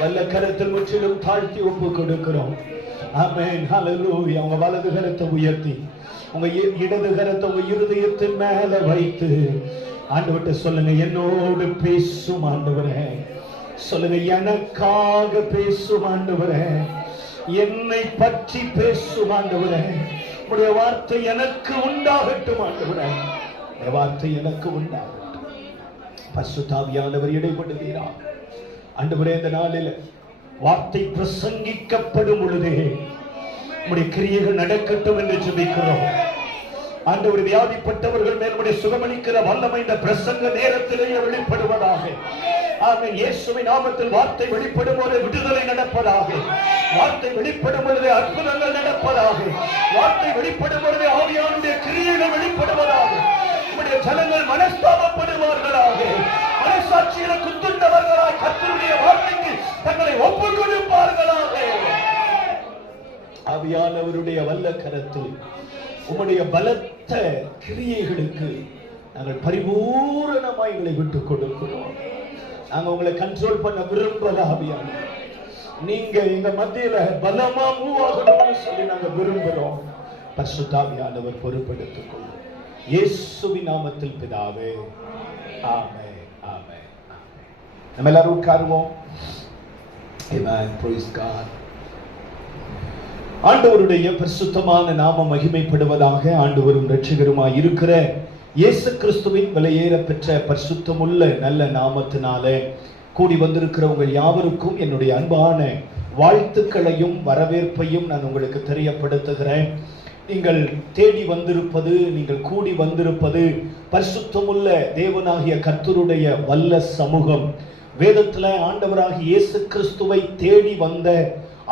வல்ல கரத்தில் முற்றிலும் தாழ்த்தி ஒப்பு கொடுக்கிறோம். ஆமென். ஹல்லேலூயா. உங்க வலது கரத்தை உயர்த்தி உங்க இடது கரத்தை உங்க இருதயத்தின் மேல வைத்து ஆண்டவர்கிட்ட சொல்லுங்க, என்னோடு பேசும் ஆண்டவரே. சொல்லுங்க, எனக்காக பேசும் ஆண்டவரே, என்னை பற்றி பேசும் ஆண்டவரே. உடைய வார்த்தை எனக்கு உண்டாகட்டும் ஆண்டவரே, உடைய வார்த்தை எனக்கு உண்டாகட்டும். பரிசுத்த ஆவியானவர் இடைப்படுகிறார் ஆண்டவரே. இந்த நாளில் வார்த்தை பிரசங்கிக்கப்படும் பொழுதே உடைய கிரியைகள் நடக்கட்டும் என்று ஜெபிக்கிறோம். ஆண்டவர், வியாதிப்பட்டவர்கள் மேல் சுகமளிக்கிற வல்லமை இந்த பிரசங்க நேரத்திலேயே வெளிப்படுவதாக. ஆமென். இயேசுவின் நாமத்தில் வார்த்தை வெளிப்படும் போது விடுதலை நடப்பதாக. வார்த்தை வெளிப்படும் பொழுது அற்புதங்கள் நடப்பதாக. வார்த்தை வெளிப்படும் பொழுது ஆவியானுடைய கிரியைகள் வெளிப்படுவதாக. உம்முடைய ஜனங்கள் மனஸ்தாபப்படுவார்களாக. மனசாட்சியில குத்துண்டவர்களாய் கர்த்தருடைய வார்த்தைக்கு தங்களை ஒப்புக் கொடுப்பார்களாக. ஆவியானவருடைய வல்ல கரத்தில் உம்முடைய பலத்த கிரியைகளுக்கு நாங்கள் பரிபூரணமாய் எங்களை விட்டுக் கொடுக்கிறோம். நாங்க உங்களை கண்ட்ரோல் பண்ண விரும்பல ஆவியானவர். நீங்க எங்க மத்தியில பலமா மூவ் ஆகணும்னு சொல்லி நாங்க விரும்புறோம். பரிசுத்த ஆவியானவர் பொறுப்பெடுத்துக் கொள்ளும். இயேசுவின் நாமத்தில் பிதாவே, ஆமென், ஆமென், ஆமென். நம்ம எல்லாரும் உட்காருவோம். ஆமென். Praise God. ஆண்டவருடைய பரிசுத்தமான நாமம் மகிமைப்படுவதாக. ஆண்டவரும் இரட்சகருமாய் இருக்கிற இயேசு கிறிஸ்துவின் விலையேற பெற்ற பரிசுத்தமுள்ள நல்ல நாமத்தினாலே கூடி வந்திருக்கிற உங்கள் யாவருக்கும் என்னுடைய அன்பான வாழ்த்துக்களையும் வரவேற்பையும் நான் உங்களுக்கு தெரியப்படுத்துகிறேன். நீங்கள் தேடி வந்திருப்பது, நீங்கள் கூடி வந்திருப்பது பரிசுத்தமுள்ள தேவனாகிய கர்த்தருடைய வல்ல சமூகம். வேதத்துல ஆண்டவராகிய இயேசு கிறிஸ்துவை தேடி வந்த,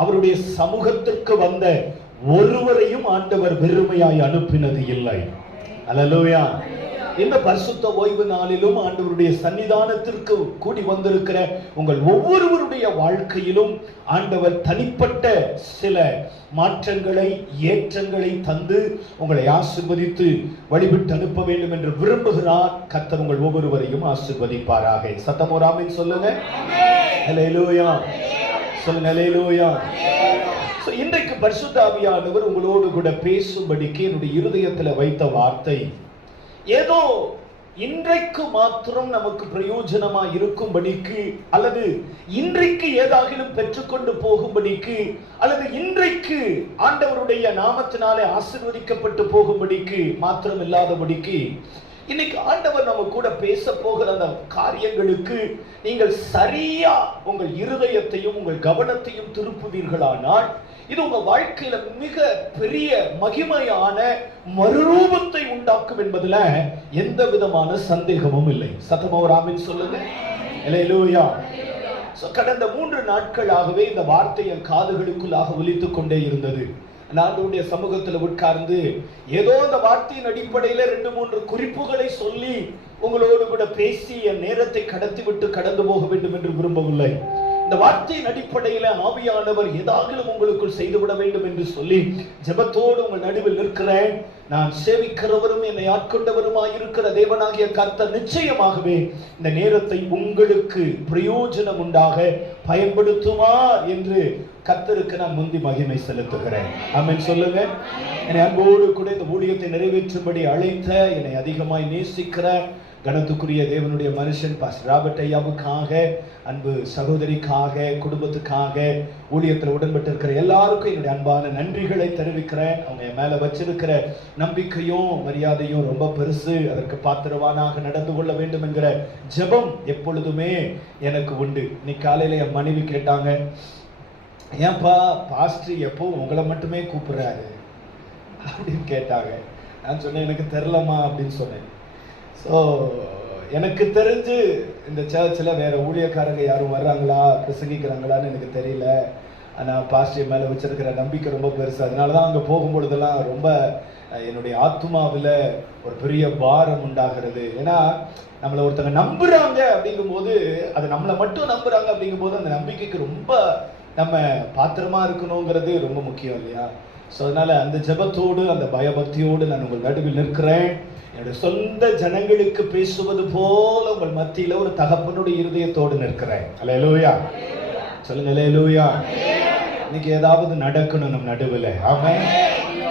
அவருடைய சமூகத்திற்கு வந்த ஒருவரையும் ஆண்டவர் வெறுமையாய் அனுப்பினது இல்லை. அல்லேலூயா. இந்த பரிசுத்த ஓய்வு நாளிலும் ஆண்டவருடைய சன்னிதானத்திற்கு கூடி வந்திருக்கிற உங்கள் ஒவ்வொருவருடைய வாழ்க்கையிலும் ஆண்டவர் தனிப்பட்ட சில மாற்றங்களை, ஏற்றங்களை தந்து உங்களை ஆசீர்வதித்து வழிவிட்டு அனுப்ப வேண்டும் என்று விரும்புகிறார். கர்த்தர் உங்கள் ஒவ்வொருவரையும் ஆசீர்வதிப்பாராக. சத்தமோர் ஆமென் சொல்லுங்க. அல்லேலூயா சொல்லுங்க. அல்லேலூயா. இன்றைக்கு பரிசுத்த ஆவியானவர் உங்களோடு கூட பேசும்படிக்கு என்னுடைய இருதயத்தில் வைத்த வார்த்தை, ஏதோ இன்றைக்கு மாத்திரம் நமக்கு பிரயோஜனமா இருக்கும்படிக்கு, அல்லது இன்றைக்கு ஏதாகிலும் பெற்றுக்கொண்டு போகும்படிக்கு, அல்லது இன்றைக்கு ஆண்டவருடைய நாமத்தினாலே ஆசீர்வதிக்கப்பட்டு போகும்படிக்கு மாத்திரம் இல்லாதபடிக்கு, இன்னைக்கு ஆண்டவர் நம்ம கூட பேச போகிற அந்த காரியங்களுக்கு நீங்கள் சரியா உங்கள் இருதயத்தையும் உங்கள் கவனத்தையும் திருப்புவீர்களானால் இது உங்க வாழ்க்கையில மிக பெரிய மகிமையான மறுரூபத்தை உண்டாக்கும் என்பதுல எந்த விதமான சந்தேகமும் இல்லை. சத்தமா ஒரு ஆமென் சொல்லுங்க. அல்லேலூயா. கடந்த 3 நாட்களாகவே இந்த வார்த்தை என் காதுகளுக்குள்ளாக ஒலித்துக் கொண்டே இருந்தது. ஆண்டவருடைய சமூகத்தில் உட்கார்ந்து ஏதோ இந்த வார்த்தையின் அடிப்படையில 2-3 குறிப்புகளை சொல்லி உங்களோடு கூட பேசி என் நேரத்தை கடத்தி விட்டு கடந்து போக வேண்டும் என்று விரும்பவில்லை. இந்த வார்த்தையின் அடிப்படையில ஆவியானவர் ஏதாகிலும் உங்களுக்குள் செய்துவிட வேண்டும் என்று சொல்லி ஜெபத்தோடு உங்கள் நடுவில் நிற்கிறேன். நான் சேவிக்கிறவரும் என்னை ஆட்கொண்டவருமாய் இருக்கிற தேவனாகிய கர்த்தர் நிச்சயமாகவே இந்த நேரத்தை உங்களுக்கு பிரயோஜனம் உண்டாக பயன்படுத்துவார் என்று கர்த்தருக்கு நான் முந்தி மகிமை செலுத்துகிறேன். ஆமென் சொல்லுங்க. என்னை அன்போடு கூட இந்த ஊழியத்தை நிறைவேற்றும்படி அழைத்த, என்னை அதிகமாய் நேசிக்கிற கனத்துக்குரிய தேவனுடைய மனுஷன் பாஸ்டர் ராபர்ட் ஐயாவுக்காக, அன்பு சகோதரிக்காக, குடும்பத்துக்காக, ஊழியத்தில் உடன்பட்டு இருக்கிற எல்லாருக்கும் என்னுடைய அன்பான நன்றிகளை தெரிவிக்கிறேன். அவங்க என் மேல வச்சிருக்கிற நம்பிக்கையும் மரியாதையும் ரொம்ப பெருசு. அதற்கு பாத்திரவானாக நடந்து கொள்ள வேண்டும் என்கிற ஜெபம் எப்பொழுதுமே எனக்கு உண்டு. இன்னைக்கு காலையில என் மனைவி கேட்டாங்க, ஏன்பா பாஸ்டர் எப்போ உங்களை மட்டுமே கூப்பிடுறாரு அப்படின்னு கேட்டாங்க. நான் சொன்னேன், எனக்கு தெரிலமா அப்படின்னு சொன்னேன். ஸோ எனக்கு தெரிஞ்சு இந்த சர்ச்சில் வேற ஊழியக்காரங்க யாரும் வர்றாங்களா, பிரசங்கிக்கிறாங்களான்னு எனக்கு தெரியல. ஆனால் பாஸ்டர் மேலே வச்சிருக்கிற நம்பிக்கை ரொம்ப பெருசு. அதனால தான் அங்கே போகும்பொழுதெல்லாம் ரொம்ப என்னுடைய ஆத்மாவில் ஒரு பெரிய பாரம் உண்டாகிறது. ஏன்னா நம்மளை ஒருத்தங்க நம்புறாங்க அப்படிங்கும்போது, அது நம்மளை மட்டும் நம்புறாங்க அப்படிங்கும்போது அந்த நம்பிக்கைக்கு ரொம்ப நம்ம பாத்திரமா இருக்கணுங்கிறது ரொம்ப முக்கியம் இல்லையா? ஸோ அதனால அந்த ஜெபத்தோடு அந்த பயபக்தியோடு நான் உங்கள் நடுவில் நிற்கிறேன். என்னுடைய சொந்த ஜனங்களுக்கு பேசுவது போல உங்கள் மத்தியில ஒரு தகப்பனுடைய இருதயத்தோடு நிற்கிறேன். அல்லேலூயா. சொல்லுங்க அல்லேலூயா. இன்னைக்கு ஏதாவது நடக்கணும் நம் நடுவில். ஆமென்.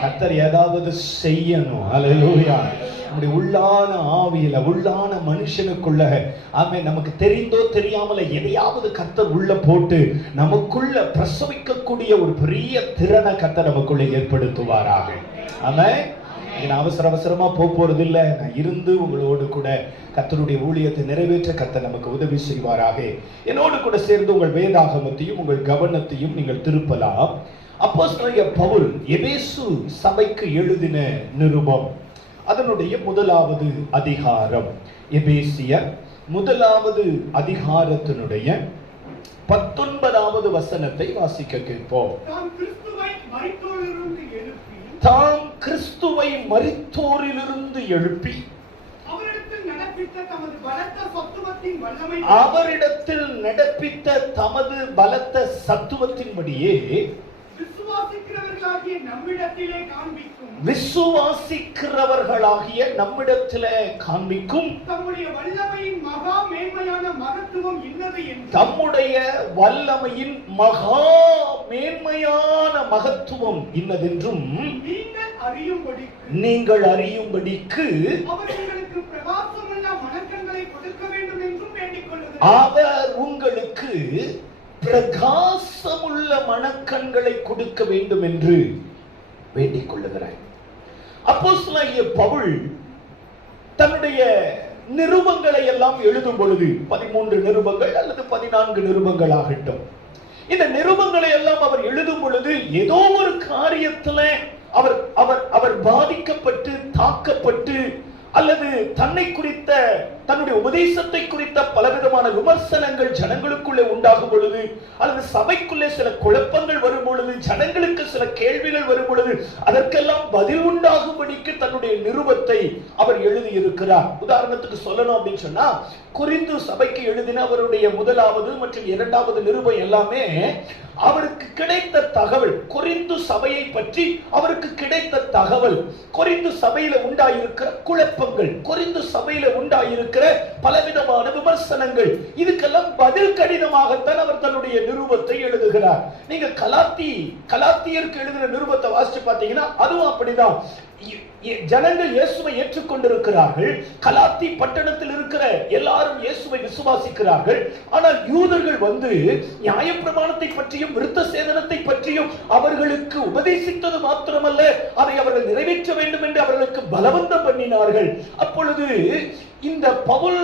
கர்த்தர் ஏதாவது செய்யணும். அல்லேலூயா. நம்முடைய உள்ளான ஆவியில, உள்ளான மனுஷனுக்குள்ள, ஆமென், நமக்கு தெரிந்தோ தெரியாமல எதையாவது கர்த்தர் உள்ள போட்டு நமக்குள்ள பிரசவிக்கக்கூடிய ஒரு பெரிய திறனை கர்த்தர் நமக்குள்ள ஏற்படுத்துவாராக. ஆமென். நான் அவசரமா போறது இல்லை. நான் இருந்து உங்களோடு கூட கர்த்தருடைய ஊழியத்தை நிறைவேற்ற கர்த்தர் நமக்கு உதவி செய்வாராக. என்னோடு கூட சேர்ந்து உங்கள் வேதாகமத்தையும் உங்கள் கவனத்தையும் நீங்கள் திருப்பலாம். அப்போஸ்தலனாகிய பவுல் எபேசு சபைக்கு எழுதின நிருபம், அதனுடைய முதலாவது அதிகாரம், எபேசியர் முதலாவது அதிகாரத்தினுடைய 19வது வசனத்தை வாசிக்க கேட்போம். தாம் கிறிஸ்துவை மரித்தோரிலிருந்து எழுப்பி அவரிடத்தில் நடப்பித்த தமது பலத்த சத்துவத்தின்படியே விசுவாசிக்கிறவர்களாகிய நம்மிடத்திலே காண்பிக்கும் தம்முடைய வல்லமையின் மகா மேன்மையான மகத்துவம் இன்னதென்றும் நீங்கள் அறியும்படிக்கு அவர் உங்களுக்கு பிரகாசமுள்ள மனக்கண்களை கொடுக்க வேண்டும் என்று வேண்டிக் கொள்ளுகிறார். அப்போஸ்தலனாகிய பவுல் தன்னுடைய நிருபங்களை எல்லாம் எழுதும் பொழுது 13 நிருபங்கள் அல்லது 14 நிருபங்கள் ஆகட்டும், இந்த நிருபங்களை எல்லாம் அவர் எழுதும் பொழுது ஏதோ ஒரு காரியத்துல அவர் பாதிக்கப்பட்டு தாக்கப்பட்டு அல்லது தன்னை குறித்த தன்னுடைய உபதேசத்தை குறித்த பலவிதமான விமர்சனங்கள் ஜனங்களுக்குள்ளே உண்டாகும் பொழுது, அல்லது சபைக்குள்ளே சில குழப்பங்கள் வரும் பொழுது, ஜனங்களுக்கு சில கேள்விகள் வரும் பொழுது அதற்கெல்லாம் பதில் உண்டாகும்படிக்கு தன்னுடைய நிருபத்தை அவர் எழுதி இருக்கிறார். உதாரணத்துக்கு சொல்லணும் அப்படின்னு சொன்னா, கொரிந்து சபைக்கு எழுதின அவருடைய முதலாவது மற்றும் 2வது நிருபம் எல்லாமே அவருக்கு கிடைத்த தகவல், கொரிந்து சபையை பற்றி அவருக்கு கிடைத்த தகவல், கொரிந்து சபையில உண்டாயிருக்கிற குழப்பங்கள், கொரிந்து சபையில உண்டாயிருக்கிற பலவிதமான விமர்சனங்கள், இதுக்கெல்லாம் பதில் கடிதமாகத்தான் அவர் தன்னுடைய நிருபத்தை எழுதுகிறார். நீங்க கலாத்தியருக்கு எழுதின நிருபத்தை வாசிச்சு பார்த்தீங்கன்னா அதுவும் அப்படிதான். ஜனங்கள் இயேசுவை ஏற்றுக்கொண்டிருக்கிறார்கள். கலாத்தி பட்டணத்தில் இருக்கிற எல்லாரும் இயேசுவை விசுவாசிக்கிறார்கள். ஆனால் யூதர்கள் வந்து நியாயப்பிரமாணத்தை பற்றியும் விருத்த சேதனத்தை பற்றியும் அவர்களுக்கு உபதேசித்தது மாத்திரமல்ல, அதை அவர்கள் நிறைவேற்ற வேண்டும் என்று அவர்களுக்கு பலவந்தம் பண்ணினார்கள். அப்பொழுது இந்த பவுல்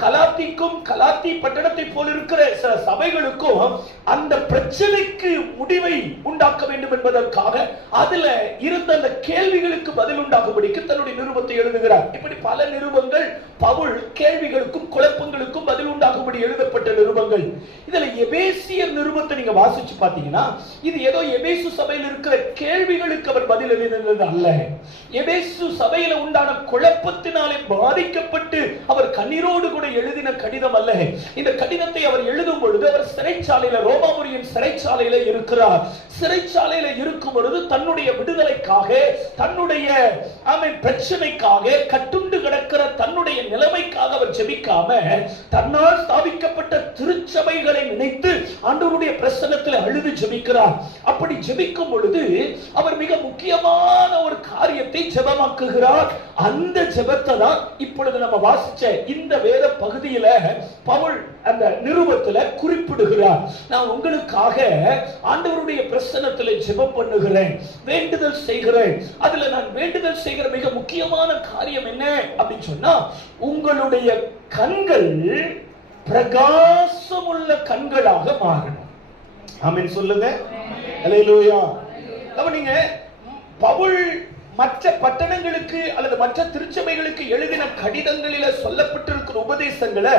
கலாத்திக்கும் கலாத்தி பட்டணத்தை போல் இருக்கிற சில சபைகளுக்கும் அந்த பிரச்சனைக்கு முடிவை உண்டாக்க வேண்டும் என்பதற்காக அதுல இருந்த அந்த கேள்விகளுக்கு பதில் உண்டாகும்படிக்கு தன்னுடைய நிருபத்தை எழுதுகிறார். இப்படி பல நிருபங்கள் பவுல் கேள்விகளுக்கும் குழப்பங்களுக்கும் பதில் உண்டாகும்படி எழுதப்பட்ட நிருபங்கள். இதுல எபேசியர் நிருபத்தை நீங்க வாசிச்சு பாத்தீங்கன்னா இது ஏதோ எபேசு சபையில் இருக்கிற கேள்விகளுக்கு அவர் பதில் எழுதினது அல்ல. எபேசு சபையில உண்டான குழப்பத்தினாலே பாதிக்கப்பட்டு அவர் கண்ணீரோடு கூட எழுதின கடிதம் அல்ல. இந்த கடிதத்தை அவர் எழுதும் பொழுது அவர் சிறைச்சாலையில, ரோமாபுரியின் சிறைச்சாலையில இருக்கிறார். சிறைச்சாலையில இருக்கும் பொழுது தன்னுடைய விடுதலைக்காக, தன்னுடைய பிரச்சனைக்காக, கட்டுண்டு கிடக்கிற தன்னுடைய நிலைமைக்காக அவர் ஜெபிக்காம தன்னால் ஸ்தாபிக்கப்பட்ட திருச்சபைகளை நினைத்து ஆண்டவருடைய பிரசன்னத்தில் அழுது ஜெபிக்கிறார். அப்படி ஜெபிக்கும் பொழுது அவர் மிக முக்கியமான ஒரு காரியத்தை ஜெபமாக்குகிறார். அந்த ஜெபத்தை தான் இப்பொழுது நம்ம வாசிச்ச இந்த வேத பகுதியில பவுல் அந்த நிருபத்துல குறிப்பிடுகிறார். நான் உங்களுக்காக ஆண்டவருடைய பிரசன்னத்தில் ஜெபம் பண்ணுகிறேன், வேண்டுதல் செய்கிறேன். அதுல நான் வேண்டுதல் செய்கிற மிக முக்கியமான காரியம் என்ன அப்படின்னு சொன்னா, உங்களுடைய கண்கள் பிரகாசமுள்ள கண்களாக மாறணும். ஆமென் சொல்லுங்க. அல்லேலூயா. கவனிங்க, பவுல் மற்ற பட்டணங்களுக்கு அல்லது மற்ற திருச்சபைகளுக்கு எழுதின கடிதங்களில சொல்லப்பட்டிருக்கிற உபதேசங்களை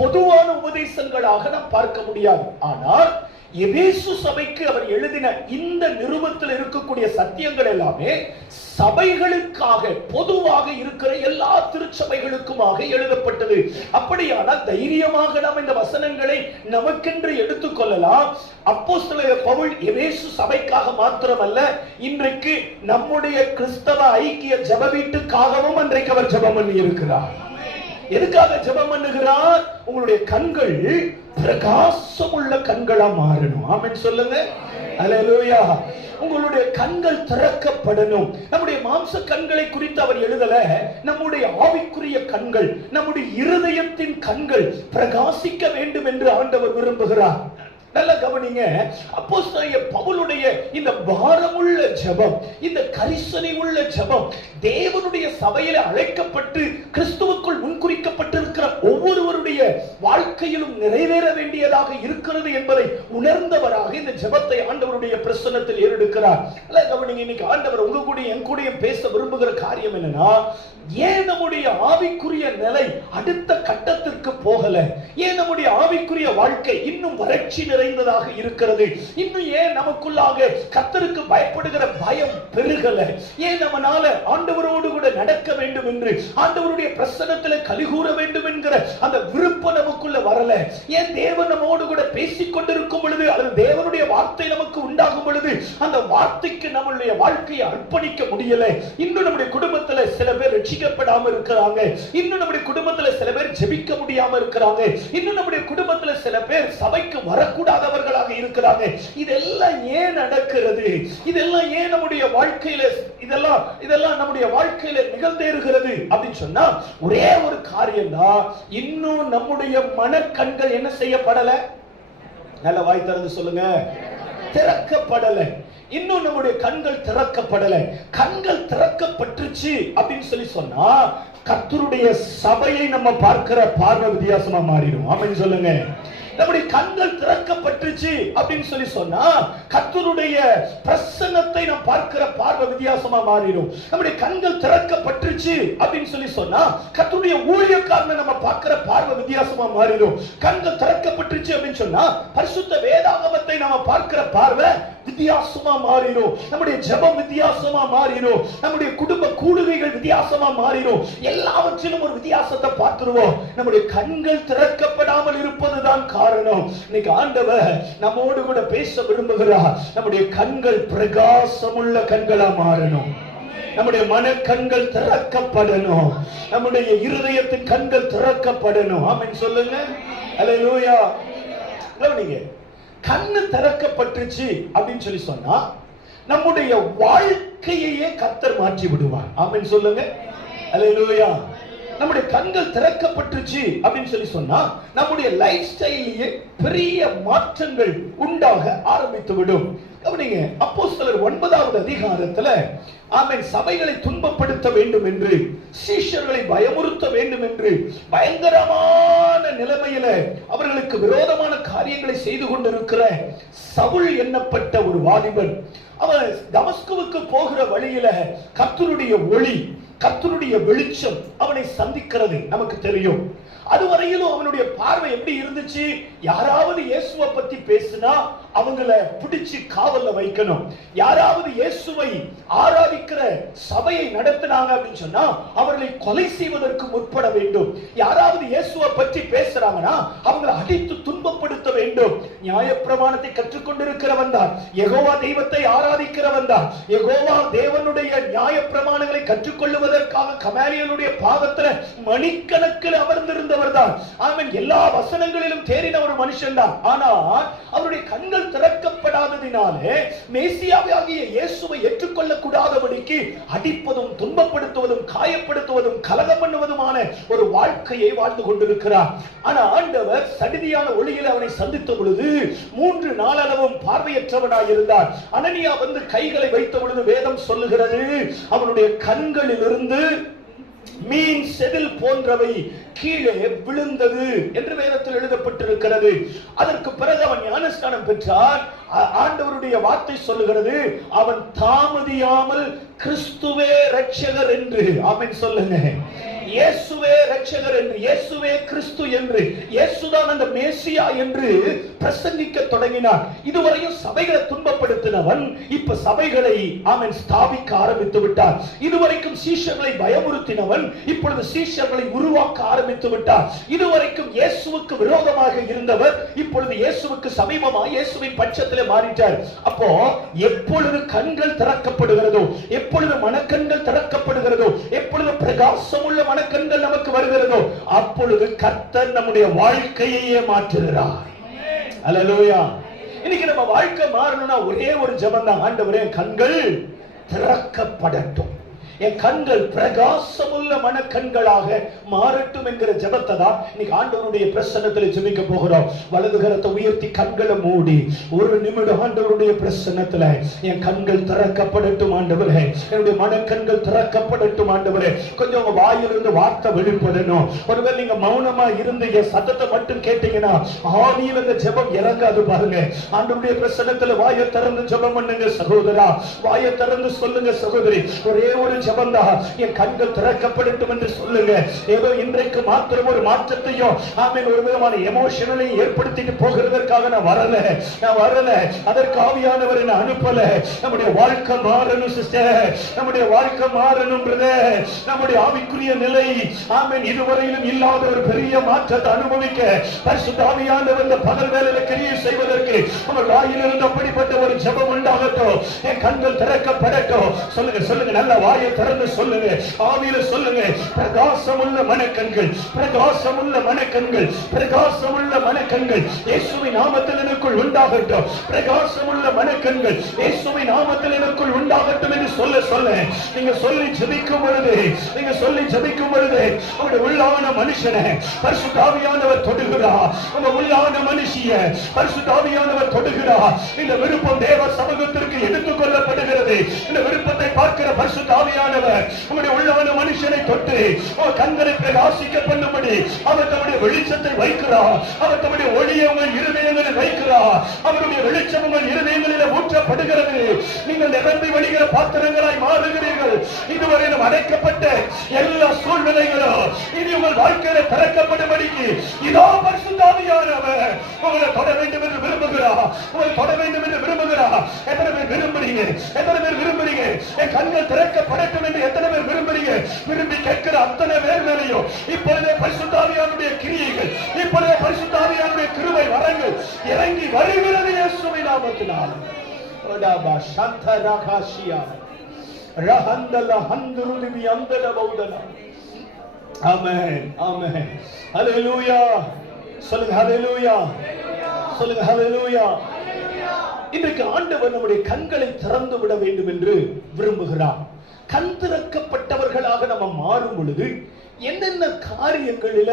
பொதுவான உபதேசங்களாக நாம் பார்க்க முடியாது. ஆனால் எபேசு சபைக்கு அவர் எழுதின இந்த நிருபத்தில் இருக்கக்கூடிய சத்தியங்கள் எல்லாமே சபைகளுக்காக, பொதுவாக இருக்கிற எல்லா திருச்சபைகளுக்குமாக எழுதப்பட்டது. அப்படியானால் தைரியமாக நாம் இந்த வசனங்களை நமக்கென்று எடுத்துக்கொள்ளலாம். அப்போஸ்தலர் பவுல் எபேசு சபைக்காக மாத்திரமல்ல, இன்றைக்கு நம்முடைய கிறிஸ்தவ ஐக்கிய ஜெப வீட்டுக்காகவும் அன்றைக்கு அவர் ஜெபம் பண்ணி இருக்கிறார். எதுக்காக ஜெபம் பண்ணுகிறார்? உங்களுடைய கண்கள் பிரகாசமுள்ள கண்களா மாறணும். ஆமென் சொல்லுங்க. அல்லேலூயா. உங்களுடைய கண்கள் திறக்கப்படணும். நம்முடைய மாம்ச கண்களை குறித்து அவர் எழுதல, நம்முடைய ஆவிக்குரிய கண்கள், நம்முடைய இருதயத்தின் கண்கள் பிரகாசிக்க வேண்டும் என்று ஆண்டவர் விரும்புகிறார். நல்ல கவனிங்க. அப்போஸ்தலனாகிய பவுலுடைய இந்த பாரமுள்ள ஜெபம், இந்த கரிசனை உள்ள ஜெபம், தேவனுடைய சபையில அழைக்கப்பட்டு கிறிஸ்துவுக்குள் முன்குறிக்கப்பட்டிருக்கிற ஒவ்வொருவருடைய வாழ்க்கையிலும் நிறைவேற வேண்டியதாக இருக்கிறது என்பதை உணர்ந்தவராக இந்த ஜெபத்தை ஆண்டவருடைய பிரசன்னத்தில் ஏறெடுக்கிறார். நல்ல கவனிங்க. இன்னைக்கு ஆண்டவர் உங்க கூட என் கூட பேச விரும்புகிற காரியம் என்னன்னா, ஏன் நம்முடைய ஆவிக்குரிய நிலை அடுத்த கட்டத்திற்கு போகல? ஏன் நம்முடைய ஆவிக்குரிய வாழ்க்கை இன்னும் வறட்சி நிறைந்ததாக இருக்கிறது? இன்னும் ஏன் நமக்குள்ளாக கர்த்தருக்கு பயப்படுகிற பயம் பெருகல? ஏன் நம்மனால ஆண்டவரோடு கூட நடக்க வேண்டும் என்று, ஆண்டவருடைய பிரசன்னத்தில் கலிகூற வேண்டும் என்கிற அந்த விருப்பம் நமக்குள்ள வரல? ஏன் தேவன் நம்மோடு கூட பேசிக் கொண்டிருக்கும் பொழுது, அல்லது தேவனுடைய வார்த்தை நமக்கு உண்டாகும் பொழுது அந்த வார்த்தைக்கு நம்முடைய வாழ்க்கையை அர்ப்பணிக்க முடியல? இன்னும் நம்முடைய குடும்பத்தில் சில பேர் ரட்சிக்கப்படாம இருக்கிறாங்க. இன்னும் நம்முடைய குடும்பத்தில் சில பேர் ஜெபிக்க முடியாம இருக்கிறாங்க. இன்னும் நம்முடைய குடும்பத்தில் சில பேர் சபைக்கு வரக்கூடாதவர்களாக இருக்கிறாங்க. இதெல்லாம் ஏன் நடக்கிறது? இதெல்லாம் ஏன் நம்முடைய வாழ்க்கையில இதெல்லாம் நம்முடைய வாழ்க்கையில நிகழ்ந்தேறுகிறது அப்படின்னு சொன்னா, ஒரே ஒரு காரியம் தான், இன்னும் நம்முடைய மனக்கண்கள் என்ன செய்யப்படல? நல்ல வாய் திறந்து சொல்லுங்க. திறக்கப்படல. இன்னும் நம்முடைய கண்கள் திறக்கப்படல. கண்கள் திறக்கப்பட்டுச்சு அப்படின்னு சொல்லி சொன்னா, கர்த்தருடைய சபையை நம்ம பார்க்கிற பார்வை வித்தியாசமா மாறிடும். ஆமென் சொல்லுங்க. நம்முடைய கண்கள் திறக்கப்பட்டுச்சு அப்படின்னு சொல்லி சொன்னா, கர்த்தருடைய பிரசன்னத்தை நாம் பார்க்கிற பார்வை வித்தியாசமா மாறிடும். நம்முடைய கண்கள் திறக்கப்பட்டுச்சு அப்படின்னு சொல்லி சொன்னா, கர்த்தருடைய ஊழியக்காரனை நம்ம பார்க்கிற பார்வை வித்தியாசமா மாறிடும். கண்கள் திறக்கப்பட்டுச்சு அப்படின்னு சொன்னா, பரிசுத்த வேதாகமத்தை நம்ம பார்க்கிற பார்வை வித்தியாசமா மாறிடும். நம்முடைய ஜெபம் வித்தியாசமா மாறிடும். நம்முடைய குடும்ப கூடுகைகள் வித்தியாசமா மாறிடும். எல்லாவற்றிலும் ஒரு வித்தியாசத்தை பார்த்துருவோம். நம்முடைய கண்கள் திறக்கப்படாமல் இருப்பதுதான் காரணம். இன்னைக்கு ஆண்டவர் நம்மோடு கூட பேச விரும்புகிறார். நம்முடைய கண்கள் பிரகாசமுள்ள கண்களா மாறணும். நம்முடைய மனக்கண்கள் திறக்கப்படணும். நம்முடைய இருதயத்தின் கண்கள் திறக்கப்படணும். ஆமென் சொல்லுங்க. அல்லேலூயா. கவனிங்க. கண்ணு திறக்கப்பட்டுச்சு அப்படின்னு சொல்லி சொன்னா, நம்முடைய வாழ்க்கையையே கர்த்தர் மாற்றி விடுவார். ஆமென் சொல்லுங்க. அல்லேலூயா. நம்முடைய கண்கள் திறக்கப்பட்டுச்சு அப்படின்னு சொல்லி சொன்னா, நம்முடைய லைஃப் ஸ்டைலிலே பெரிய மாற்றங்கள் உண்டாக ஆரம்பித்து விடும். கவனிங்க. அப்போஸ்தலர் 9வது அதிகாரத்துல, ஆமென், சபைகளை துன்பப்படுத்த வேண்டும் என்று, சீஷர்களை பயமுறுத்த வேண்டும் என்று, பயங்கரமான நிலைமையில அவர்களுக்கு விரோதமான காரியங்களை செய்து கொண்டிருக்கிற சவுல் எண்ணப்பட்ட ஒரு வாலிபன், அவன் தமஸ்குவுக்கு போகிற வழியில கர்த்தருடைய ஒளி, கர்த்தருடைய வெளிச்சம் அவனை சந்திக்கிறது நமக்கு தெரியும். அதுவரையிலும் அவனுடைய பார்வை எப்படி இருந்துச்சு? யாராவது இயேசுவை பத்தி பேசினா அவங்கள பிடிச்சு காவல்ல வைக்கணும். யாராவது இயேசுவை ஆராதிக்கிற சபையை நடத்தினாங்க அப்படின்னு சொன்னா அவர்களை கொலை செய்வதற்கு முற்பட வேண்டும். யாராவது இயேசுவை பற்றி பேசுறாங்கன்னா அவங்களை அடித்து துன்பப்படுத்த வேண்டும். நியாயப்பிரமாணத்தை கற்றுக்கொண்டிருக்கிறவன் தான், யெகோவா தெய்வத்தை ஆராதிக்கிறவன் தான், யெகோவா தேவனுடைய நியாயப்பிரமாணங்களை கற்றுக்கொள்வதற்காக கமாலியலுடைய பாதத்துல மணிக்கணக்கில் அமர்ந்திருந்தவர் தான். ஆமென். எல்லா வசனங்களிலும் தேறின ஒரு மனுஷன் தான். ஆனால் அவருடைய கண்கள் திறக்கப்படாததினாலே மேசியாவாகிய இயேசுவை ஏற்றுக்கொள்ள கூடாதபடிக்கு அடிப்பதும் துன்பப்படுத்துவதும் காயப்படுத்துவதும் கலகம் பண்ணுவதுமான ஒரு வாழ்க்கையை வாழ்ந்து கொண்டிருக்கிறார். ஆனா ஆண்டவர் சடிதியான ஒளியில் அவனை சந்தித்த பொழுது 3 நாளளவும் பார்வையற்றவனாய் இருந்தார். அனனியா வந்து கைகளை வைத்த பொழுது வேதம் சொல்லுகிறது, அவனுடைய கண்களில் இருந்து மீன் செதில் போன்றவை கீழே விழுந்தது என்று வேதத்தில் எழுதப்பட்டிருக்கிறது. அதற்கு பிறகு அவன் ஞானஸ்நானம் பெற்றான். ஆண்டவருடைய வார்த்தை சொல்லுகிறது, அவன் தாமதியாமல் கிறிஸ்துவே இரட்சகர் என்று, ஆமென் சொல்லுங்க, இயேசுவே இரட்சகர் என்று, இயேசுவே கிறிஸ்து என்று, இயேசுதான் அந்த மேசியா என்று பிரசங்கிக்க தொடங்கினார். இதுவரையும் சபைகளை துன்பப்படுத்தினவன் இப்ப சபைகளை ஆமென் ஸ்தாபிக்க ஆரம்பித்து விட்டார். இதுவரைக்கும் சீஷர்களை பயமுறுத்தினவன் இப்பொழுது சீஷர்களை உருவாக்க ஆரம்பித்து விட்டார். இதுவரைக்கும் இயேசுவுக்கு விரோதமாக இருந்தவர் இப்பொழுது இயேசுவுக்கு சமீபமாக இயேசுவின் பட்சத்திலே மாறிட்டார். அப்போ எப்பொழுது கண்கள் திறக்கப்படுகிறதோ, எப்பொழுது மனக்கண்கள் திறக்கப்படுகிறதோ, எப்பொழுது பிரகாசமுள்ள மனக்கண்கள் நமக்கு வருகிறதோ அப்பொழுது கர்த்தர் நம்முடைய வாழ்க்கையே மாற்றுகிறார். அல்லேலூயா. இன்னைக்கு நம்ம வாழ்க்கை மாறணும்னா ஒரே ஒரு ஜெபம் தான். ஆண்டவரே கண்கள் திறக்கப்படட்டும், என் கண்கள் பிரகாசமுள்ள மனக்கண்களாக மாறட்டும் என்கிற ஜெபத்தை தான் இன்னைக்கு ஆண்டவருடைய பிரசன்னத்தில் ஜெபிக்க போகிறோம். வலது கரத்தை உயர்த்தி கண்களை மூடி ஒரு நிமிடம் ஆண்டவருடைய பிரசன்னத்தில் என் கண்கள் திறக்கப்படட்டும் ஆண்டவரே, என்னுடைய மனக்கண்கள் திறக்கப்படட்டும் ஆண்டவரே. கொஞ்சம் உங்க வாயிலிருந்து வார்த்தை வெளிப்படணும். ஒருவேளை நீங்க மௌனமா இருந்து என் சத்தத்தை மட்டும் கேட்டீங்கன்னா ஆவியில் அந்த ஜெபம் இறங்காது பாருங்க. ஆண்டவருடைய பிரசன்னத்தில் வாயை திறந்து ஜெபம் பண்ணுங்க சகோதரா, வாயை திறந்து சொல்லுங்க சகோதரி. ஒரே ஒரு ஜெபந்தா, என் கண்கள் திறக்கப்படட்டும் என்று சொல்லுங்க. ஏதோ இன்றைக்கு மாத்திரம் ஒரு மாற்றத்தையும் ஆமென் ஒரு விதமான எமோஷனலை ஏற்படுத்திட்டு போகிறதற்காக நான் வரல. அதற்கு ஆவியானவர் என்ன அனுப்பல. நம்முடைய வாழ்க்கை மாறணும் சிஸ்டர், நம்முடைய வாழ்க்கை மாறணும் பிரதர். நம்முடைய ஆவிக்குரிய நிலை ஆமென் இதுவரையிலும் இல்லாத ஒரு பெரிய மாற்றத்தை அனுபவிக்க பரிசுத்த ஆவியானவர் இந்த பகல் வேளையில கிரியை செய்வதற்கு நம்ம வாயிலிருந்து அப்படிப்பட்ட ஒரு ஜெபம் உண்டாகட்டும். என் கண்கள் திறக்கப்படட்டும். சொல்லுங்க நல்ல வாயை திறந்து சொல்லுங்க, ஆவியில சொல்லுங்க. பிரகாசமுள்ள மனக்கண்கள், பிரகாசமுள்ள மனக்கண்கள், பிரகாசமுள்ள மனக்கண்கள் இயேசுவின் நாமத்தில் எனக்குள் உண்டாகட்டும். பிரகாசமுள்ள மனக்கண்கள் இயேசுவின் நாமத்தில் எனக்குள் உண்டாகட்டும் என்று சொல்ல நீங்க சொல்லி ஜெபிக்கும் பொழுது உங்களுடைய உள்ளான மனுஷனை பரிசுத்த ஆவியானவர் தொடுகிறார். உங்க உள்ளான மனுஷிய பரிசுத்த ஆவியானவர் தொடுகிறார். இந்த விருப்பம் தேவ சமூகத்திற்கு எடுத்துக் கொள்ளப்படுகிறது. இந்த விருப்பத்தை பார்க்கிற பரிசுத்த ஆவியானவர் உங்களுடைய உள்ளான மனுஷனை தொட்டு கண்களை பிரகாசிக்க பண்ணும்படி அவர் தம்முடைய வெளிச்சத்தை வைக்கிறார். அவர் தம்முடைய ஒளியை உங்கள் இருதயங்களில் வைக்கிறார். அவருடைய வெளிச்சம் உங்கள் இருதயங்களில் ஊற்றப்படுகிறது. நீங்கள் நிரம்பி வழிகிற பாத்திரங்களாய் மாறுகிறீர்கள். இதுவரையிலும் அடைக்கப்பட்ட எல்லா சூழ்நிலைகளும் இனி உங்கள் வாழ்க்கையில திறக்கப்படும்படிக்கு இதோ பரிசுத்த ஆவியானவர் உங்களை தொட வேண்டும் என்று விரும்புகிறார். உங்களை தொட வேண்டும் என்று விரும்புகிறார். எத்தனை பேர் விரும்புறீங்க? என் கண்கள் திறக்கப்படட்டும் என்று எத்தனை பேர் விரும்புறீங்க? விரும்பி கேட்கிற அத்தனை பேர் மேலையும் இப்பொழுதே பரிசுத்த ஆவியானுடைய கிரியைகள், இப்பொழுதே பரிசுத்த ஆவியானுடைய கிருபை வரங்கள் இறங்கி வருகிறது இயேசுவின் நாமத்தினால். ஆமென் ஆமென். ஹல்லேலூயா. சொல்லுங்க ஹல்லேலூயா. சொல்லுங்க ஹல்லேலூயா. இன்றைக்கு ஆண்டவர் நம்முடைய கண்களை திறந்து விட வேண்டும் என்று விரும்புகிறார். கண் திறக்கப்பட்டவர்களாக நம்ம மாறும் பொழுது என்னென்ன காரியங்களில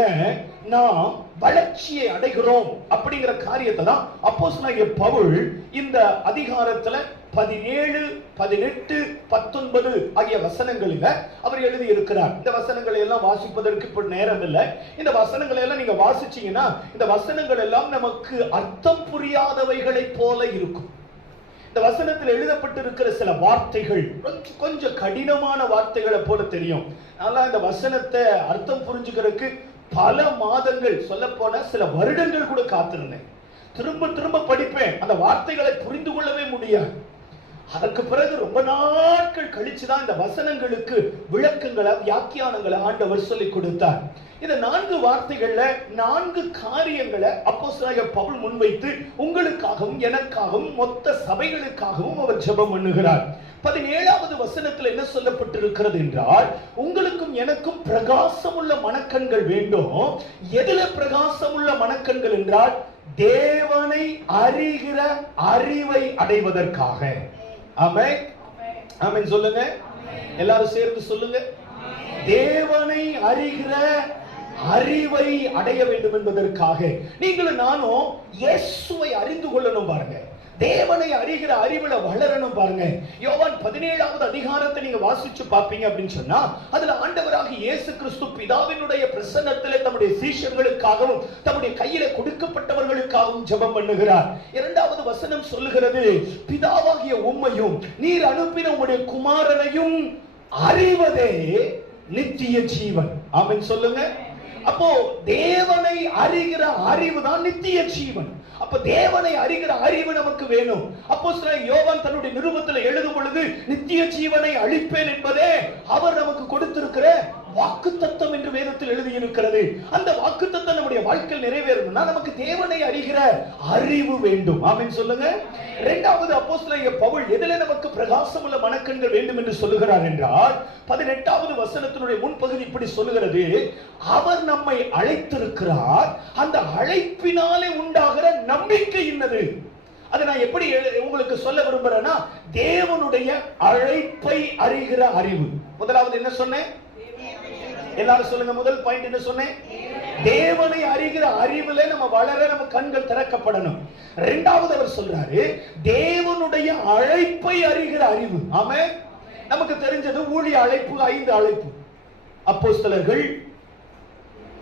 நாம் வளர்ச்சியை அடைகிறோம் அப்படிங்கிற காரியத்தை தான் அப்போஸ்தலனாகிய பவுல் இந்த அதிகாரத்துல 17, 18, 19 ஆகிய வசனங்களில அவர் எழுதி இருக்கிறார். இந்த வசனங்களை எல்லாம் வாசிப்பதற்கு இப்ப நேரம் இல்லை. இந்த வசனங்களை எல்லாம் நீங்க வாசிச்சீங்கன்னா இந்த வசனங்கள் எல்லாம் நமக்கு அர்த்தம் புரியாதவைகளை போல இருக்கும். இந்த வசனத்தில் எழுதப்பட்டிருக்கிற சில வார்த்தைகள் கொஞ்சம் கடினமான வார்த்தைகளை போல தெரியும். அதனால இந்த வசனத்தை அர்த்தம் புரிஞ்சுக்கிறதுக்கு பல மாதங்கள், சொல்ல போன சில வருடங்கள் கூட காத்திருந்தேன். திரும்ப படிப்பேன், அந்த வார்த்தைகளை புரிந்து கொள்ளவே முடியாது. அதற்கு பிறகு ரொம்ப நாட்கள் கழிச்சுதான் இந்த வசனங்களுக்கு விளக்கங்களை, வியாக்கியானங்களை ஆண்டவர் சொல்லிக் கொடுத்தார். இந்த 4 வார்த்தைகள்ல 4 காரியங்களை அப்போஸ்தலனாகிய பவுல் முன்வைத்து உங்களுக்காகவும் எனக்காகவும் மொத்த சபைகளுக்காகவும் அவர் ஜெபம் பண்ணுகிறார். 17வது வசனத்தில் என்ன சொல்லப்பட்டிருக்கிறது என்றால், உங்களுக்கும் எனக்கும் பிரகாசமுள்ள மனக்கண்கள் வேண்டும். எதுல பிரகாசமுள்ள மனக்கண்கள் என்றால், தேவனை அறிகிற அறிவை அடைவதற்காக. ஆமென் ஆமென் சொல்லுங்க, எல்லாரும் சேர்ந்து சொல்லுங்க. தேவனை அறிகிற அறிவை அடைய வேண்டும் என்பதற்காக நீங்களும் நானும் இயேசுவை அறிந்து கொள்ளணும் பாருங்க. தேவனை அறிகிற அறிவுல வளரணும் பாருங்க. யோவான் 17வது அதிகாரத்தை நீங்க வாசிச்சு பாப்பீங்க அப்படின்னு சொன்னா அதுல ஆண்டவராக இயேசு கிறிஸ்து பிதாவினுடைய பிரசன்னத்திலே தம்முடைய சீஷர்களுக்காகவும் தம்முடைய கையில கொடுக்கப்பட்டவர்களுக்காகவும் ஜெபம் பண்ணுகிறார். 2வது வசனம் சொல்லுகிறது, பிதாவாகிய உம்மையும் நீர் அனுப்பின உம்முடைய குமாரனையும் அறிவதே நித்திய ஜீவன். ஆமென் சொல்லுங்க. அப்போ தேவனை அறிகிற அறிவு தான் நித்திய ஜீவன். அப்ப தேவனை அறிகிற அறிவு நமக்கு வேணும். அப்போஸ்தலன் யோவான் தன்னுடைய நிருபத்தில் எழுதும் பொழுது நித்திய ஜீவனை அளிப்பேன் என்பதே அவர் நமக்கு கொடுத்திருக்கிற வாக்குத்தத்தம் என்று வேதத்தில் எழுதியிருக்கிறது. அந்த வாக்குத்தத்தம் நம்முடைய வாழ்க்கையில் நிறைவேறணும்னா நமக்கு தேவனை அறிகிற அறிவு வேண்டும். ஆமென் சொல்லுங்க. இரண்டாவது அப்போஸ்தலனாகிய பவுல் எதிலே நமக்கு பிரகாசமுள்ள மனக்கண்கள் வேண்டும் என்று சொல்லுகிறார் என்றால் 18வது வசனத்தினுடைய முன்பகுதி இப்படி சொல்லுகிறது, அவர் நம்மை அழைத்திருக்கிறார், அந்த அழைப்பினாலே உண்டாகிற நம்பிக்கை என்னது. அதை நான் எப்படி உங்களுக்கு சொல்ல விரும்புறேன்னா, தேவனுடைய அழைப்பை அறிகிற அறிவு. முதலாவது என்ன சொன்னேன்? எல்லாரும் சொல்லுங்க. முதல் பாயிண்ட் என்ன சொன்னேன்? தேவனை அறிகிற அறிவுல நம்ம வளர நம்ம கண்கள் திறக்கப்படணும். இரண்டாவது அவர் சொல்றாரு தேவனுடைய அழைப்பை அறிகிற அறிவு. ஆமென். நமக்கு தெரிஞ்சது ஊழிய அழைப்பு 5 அழைப்பு: அப்போஸ்தலர்கள்,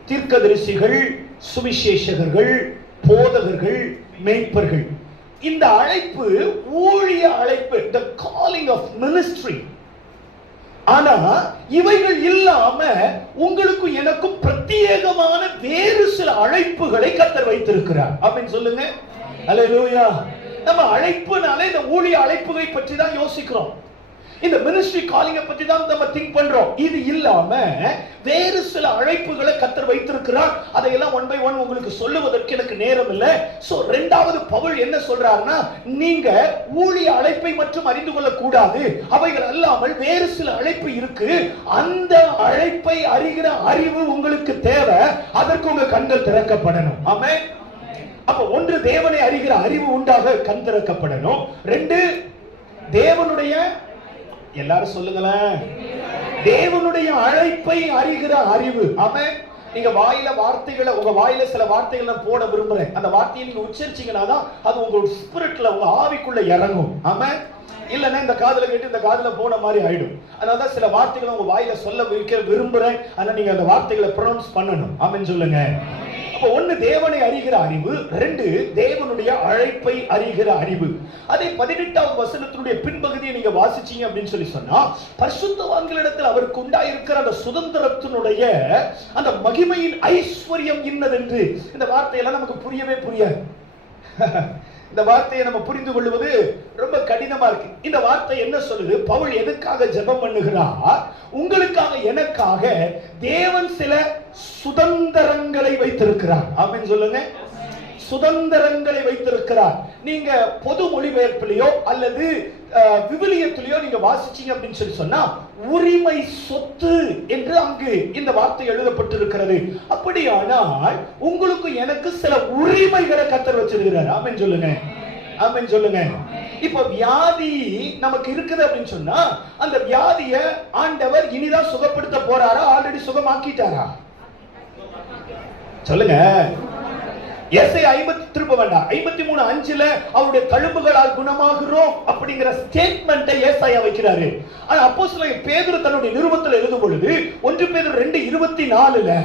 தீர்க்கதரிசிகள், சுவிசேஷகர்கள், போதகர்கள், மேய்ப்பர்கள். இந்த அழைப்பு ஊழிய அழைப்பு, the calling of ministry. ஆனா இவைகள் இல்லாம உங்களுக்கு எனக்கும் பிரத்யேகமான வேறு சில அழைப்புகளை கர்த்தர் வைத்திருக்கிறார். அப்படின்னு சொல்லுங்க. அல்லேலூயா. நம்ம அழைப்புனாலே இந்த ஊழிய அழைப்புகளை பற்றி தான் யோசிக்கிறோம். இந்த மினிஸ்ட்ரி காலிங்கை பத்தி தான் நம்ம திங்க் பண்றோம். இது இல்லாம வேறு சில அழைப்புகளை கர்த்தர் வைத்திருக்கிறார். அதையெல்லாம் ஒன் பை ஒன் உங்களுக்கு சொல்லுவதற்கு எனக்கு நேரம் இல்லை. சோ இரண்டாவது பவுல் என்ன சொல்றாருன்னா, நீங்க ஊழிய அழைப்பை மட்டும் அறிந்து கொள்ள கூடாது, அவைகள் அல்லாமல் வேறு சில அழைப்பு இருக்கு. அந்த அழைப்பை அறிகிற அறிவு உங்களுக்கு தேவை. அதற்கு உங்க கண்கள் திறக்கப்படணும். ஆமென். அப்ப ஒன்று, தேவனை அறிகிற அறிவு உண்டாக கண் திறக்கப்படணும். 2, தேவனுடைய, எல்லாரும் சொல்லுங்களேன், தேவனுடைய அழைப்பை அறிகிற அறிவு. ஆமென். நீங்க வாயில வார்த்தைகளை, உங்க வாயில சில வார்த்தைகளை போட விரும்புறேன். அந்த வார்த்தையை நீங்க உச்சரிச்சீங்கன்னா தான் அது உங்க ஸ்பிரிட்ல, உங்க ஆவிக்குள்ள இறங்கும். ஆமென். இல்லன்னா இந்த காதுல கேட்டு இந்த காதுல போன மாதிரி ஆயிடும். அதனாலதான் சில வார்த்தைகளை உங்க வாயில சொல்ல விரும்புறேன். ஆனா நீங்க அந்த வார்த்தைகளை ப்ரொனவுன்ஸ் பண்ணணும். ஆமென் சொல்லுங்க. அப்ப ஒன்னு, தேவனை அறிகிற அறிவு. 2, தேவனுடைய அழைப்பை அறிகிற அறிவு. அதே 18வது வசனத்தினுடைய பின்பகுதியை நீங்க வாசிச்சீங்க அப்படின்னு சொல்லி சொன்னா, பரிசுத்தவான்களிடத்தில் அவருக்கு உண்டாயிருக்கிற அந்த சுதந்திரத்தினுடைய அந்த மகிமையின் ஐஸ்வர்யம் இன்னதென்று. இந்த வார்த்தையெல்லாம் நமக்கு புரியவே புரியாது. இந்த வார்த்தையை நம்ம புரிந்து கொள்வது ரொம்ப கடினமா இருக்கு. இந்த வார்த்தை என்ன சொல்லுது? பவுல் எதுக்காக ஜெபம் பண்ணுகிறார்? உங்களுக்காக, எனக்காக தேவன் சில சுதந்திரங்களை வைத்திருக்கிறார். ஆமென் சொல்லுங்க. சுதந்திரங்களை வைத்திருக்கிறார். நீங்க பொது மொழிபெயர்ப்பிலேயோ அல்லது விவிலியத்திலேயோ நீங்க வாசிச்சீங்க அப்படின்னு சொல்லி சொன்னா, உரிமை சொத்து என்று அங்கு இந்த வார்த்தை எழுதப்பட்டிருக்கிறது. அப்படியானால் உங்களுக்கு எனக்கு சில உரிமைகளை கர்த்தர் வச்சிருக்கிறார். ஆமென் சொல்லுங்க. ஆமென் சொல்லுங்க. இப்ப வியாதி நமக்கு இருக்குது அப்படின்னு சொன்னா, அந்த வியாதிய ஆண்டவர் இனிதான் சுகப்படுத்த போறாரா, ஆல்ரெடி சுகமாக்கிட்டாரா? சொல்லுங்க. எஸ்ஐ 50 திரும்ப வேண்டாம், 53:5 அவருடைய தழும்புகளால் குணமாகிறோம் அப்படிங்கிற ஸ்டேட்மெண்ட்டை ஏசாயா வைக்கிறாரு. ஆனா அப்போஸ்தலன் பேதுரு தன்னுடைய நிருபத்தில் எழுதும் பொழுது 1 பேதுரு 2:24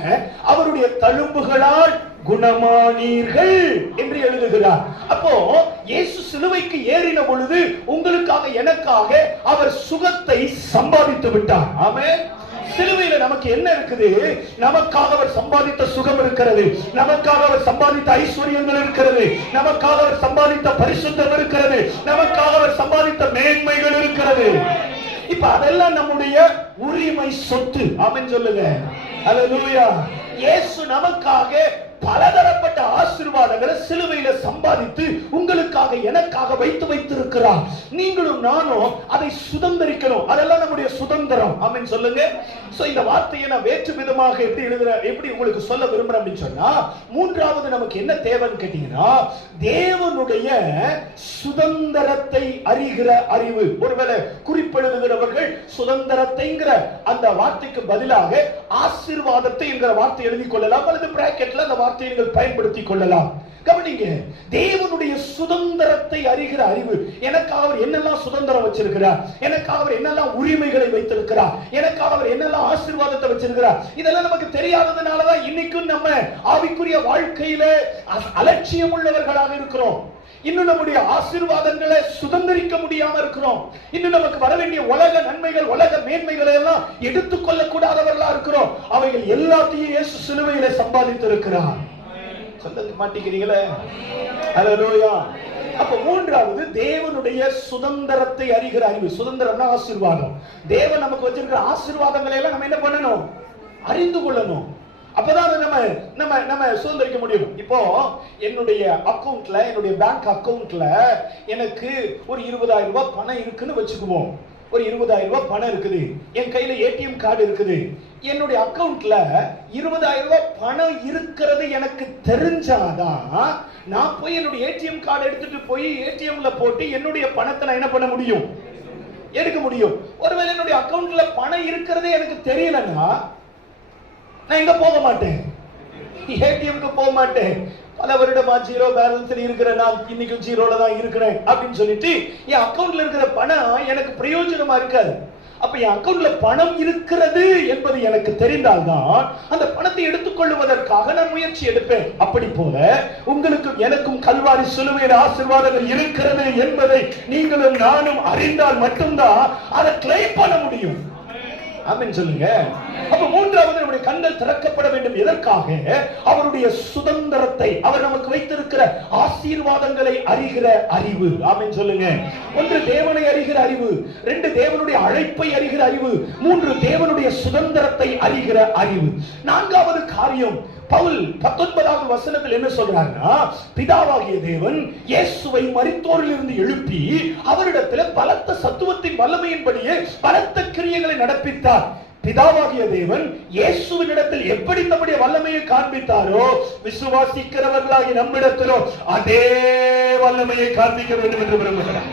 அவருடைய தழும்புகளால் குணமானீர்கள் என்று எழுதுகிறார். அப்போ இயேசு சிலுவைக்கு ஏறின பொழுது உங்களுக்காக, எனக்காக அவர் சுகத்தை சம்பாதித்து விட்டார். ஆமென். சிலுவையில நமக்கு என்ன இருக்குது? நமக்காக அவர் சம்பாதித்த சுகம் இருக்கிறது, நமக்காக அவர் சம்பாதித்த ஐஸ்வர்யங்கள் இருக்கிறது, நமக்காக அவர் சம்பாதித்த பரிசுத்தம் இருக்கிறது, நமக்காக அவர் சம்பாதித்த மேன்மைகள் இருக்கிறது. இப்ப அதெல்லாம் நம்முடைய உரிமை சொத்து. ஆமென் சொல்லுங்க. அல்லேலூயா. இயேசு நமக்காக பலதரப்பட்ட ஆசீர்வாதங்களை சிலுவையில சம்பாதித்து உங்களுக்காக, எனக்காக வைத்திருக்கிறார். நீங்களும் நானும் அதை சுதந்திரிக்கணும். அதெல்லாம் நம்முடைய சுதந்திரம். ஆமென் சொல்லுங்க. சோ இந்த வார்த்தையை நான் வேற்று விதமாக எப்படி உங்களுக்கு சொல்ல விரும்புறேன் அப்படின்னு சொன்னா, மூன்றாவது நமக்கு என்ன தேவைன்னு கேட்டீங்கன்னா, தேவனுடைய சுதந்திரத்தை அறிகிற அறிவு. ஒருவேளை குறிப்பெழுதுகிறவர்கள் சுதந்திரத்தைங்கிற அந்த வார்த்தைக்கு பதிலாக ஆசீர்வாதத்தை என்கிற வார்த்தை எழுதி கொள்ளலாம், அல்லது பிராக்கெட்ல அந்த வார்த்தையை நீங்கள் பயன்படுத்திக் கொள்ளலாம். கவனிங்க. தேவனுடைய சுதந்திரத்தை அறிகிற அறிவு. எனக்காக அவர் என்னெல்லாம் சுதந்திரம் வச்சிருக்கிறார், எனக்காக அவர் என்னெல்லாம் உரிமைகளை வைத்திருக்கிறார், எனக்காக அவர் என்னெல்லாம் ஆசீர்வாதத்தை வச்சிருக்கிறார், இதெல்லாம் நமக்கு தெரியாததுனாலதான் இன்னைக்கும் நம்ம ஆவிக்குரிய வாழ்க்கையில அலட்சியம் உள்ளவர்களாக இருக்கிறோம். இன்னும் நம்முடைய ஆசீர்வாதங்களை சுதந்திரிக்க முடியாம இருக்கிறோம். இன்னும் நமக்கு வர வேண்டிய உலக நன்மைகள், உலக மேன்மைகளை எல்லாம் எடுத்துக்கொள்ள கூடாதவர்களா இருக்கிறோம். அவைகள் எல்லாத்தையும் இயேசு சிலுவையிலே சம்பாதித்து இருக்கிறார். சொல்ல மாட்டேங்கிறீங்களே. அல்லேலூயா. அப்ப மூன்றாவது, தேவனுடைய சுதந்திரத்தை அறிகிற அறிவு. சுதந்திரம்னா ஆசீர்வாதம். தேவன் நமக்கு வச்சிருக்கிற ஆசீர்வாதங்களை எல்லாம் நம்ம என்ன பண்ணணும்? அறிந்து கொள்ளணும். அப்பதான் நம்ம நம்ம நம்ம சுதந்திரிக்க முடியும். இப்போ என்னுடைய அக்கவுண்ட்ல, என்னுடைய பேங்க் அக்கவுண்ட்ல எனக்கு ஒரு 20,000 ரூபாய் பணம் இருக்குன்னு வச்சுக்குவோம். ஒரு 20,000 ரூபாய் பணம் இருக்குது, என் கையில ஏடிஎம் கார்டு இருக்குது. என்னுடைய அக்கவுண்ட்ல 20,000 ரூபாய் பணம் இருக்கிறது எனக்கு தெரிஞ்சாதான் நான் போய் என்னுடைய ஏடிஎம் கார்டு எடுத்துட்டு போய் ஏடிஎம்ல போட்டு என்னுடைய பணத்தை நான் என்ன பண்ண முடியும், எடுக்க முடியும். ஒருவேளை என்னுடைய அக்கவுண்ட்ல பணம் இருக்கிறதே எனக்கு தெரியலன்னா நான் எங்க போக மாட்டேன், ஏடிஎம்க்கு போக மாட்டேன். பல வருடமா ஜீரோ பேலன்ஸ்ல இருக்கிற நான் இன்னைக்கு ஜீரோல தான் இருக்கிறேன் அப்படின்னு சொல்லிட்டு என் அக்கவுண்ட்ல இருக்கிற பணம் எனக்கு பிரயோஜனமா இருக்காது. அப்ப என் அக்கவுண்ட்ல பணம் இருக்கிறது என்பது எனக்கு தெரிந்தால்தான் அந்த பணத்தை எடுத்துக்கொள்வதற்காக நான் முயற்சி எடுப்பேன். அப்படி போல உங்களுக்கும் எனக்கும் கல்வாரி சிலுவையில் ஆசீர்வாதங்கள் இருக்கிறது என்பதை நீங்களும் நானும் அறிந்தால் மட்டும்தான் அதை கிளைம் பண்ண முடியும். ஆமென் சொல்லுங்க. அப்ப மூன்றாவது நம்முடைய கண்கள் திறக்கப்பட வேண்டும். எதற்காக? அவருடைய சுதந்திரத்தை, அவர் நமக்கு வைத்திருக்கிற ஆசீர்வாதங்களை அறிகிற அறிவு. ஆமென் சொல்லுங்க. ஒன்று தேவனை அறிகிற அறிவு, ரெண்டு தேவனுடைய அழைப்பை அறிகிற அறிவு, மூன்று தேவனுடைய சுதந்திரத்தை அறிகிற அறிவு. நான்காவது காரியம் பவுல் 19வது வசனத்தில் என்ன சொல்றாருன்னா, பிதாவாகிய தேவன் இயேசுவை மரித்தோரில் இருந்து எழுப்பி அவரிடத்தில் பலத்த சத்துவத்தின் வல்லமையின்படியே பலத்த கிரியைகளை நடப்பித்தார். பிதாவாகிய தேவன் இயேசுவின் இடத்தில் எப்படி நம்முடைய வல்லமையை காண்பித்தாரோ, விசுவாசிக்கிறவர்களாகி நம்மிடத்திலோ அதே வல்லமையை காண்பிக்க வேண்டும் என்று விரும்புகிறார்.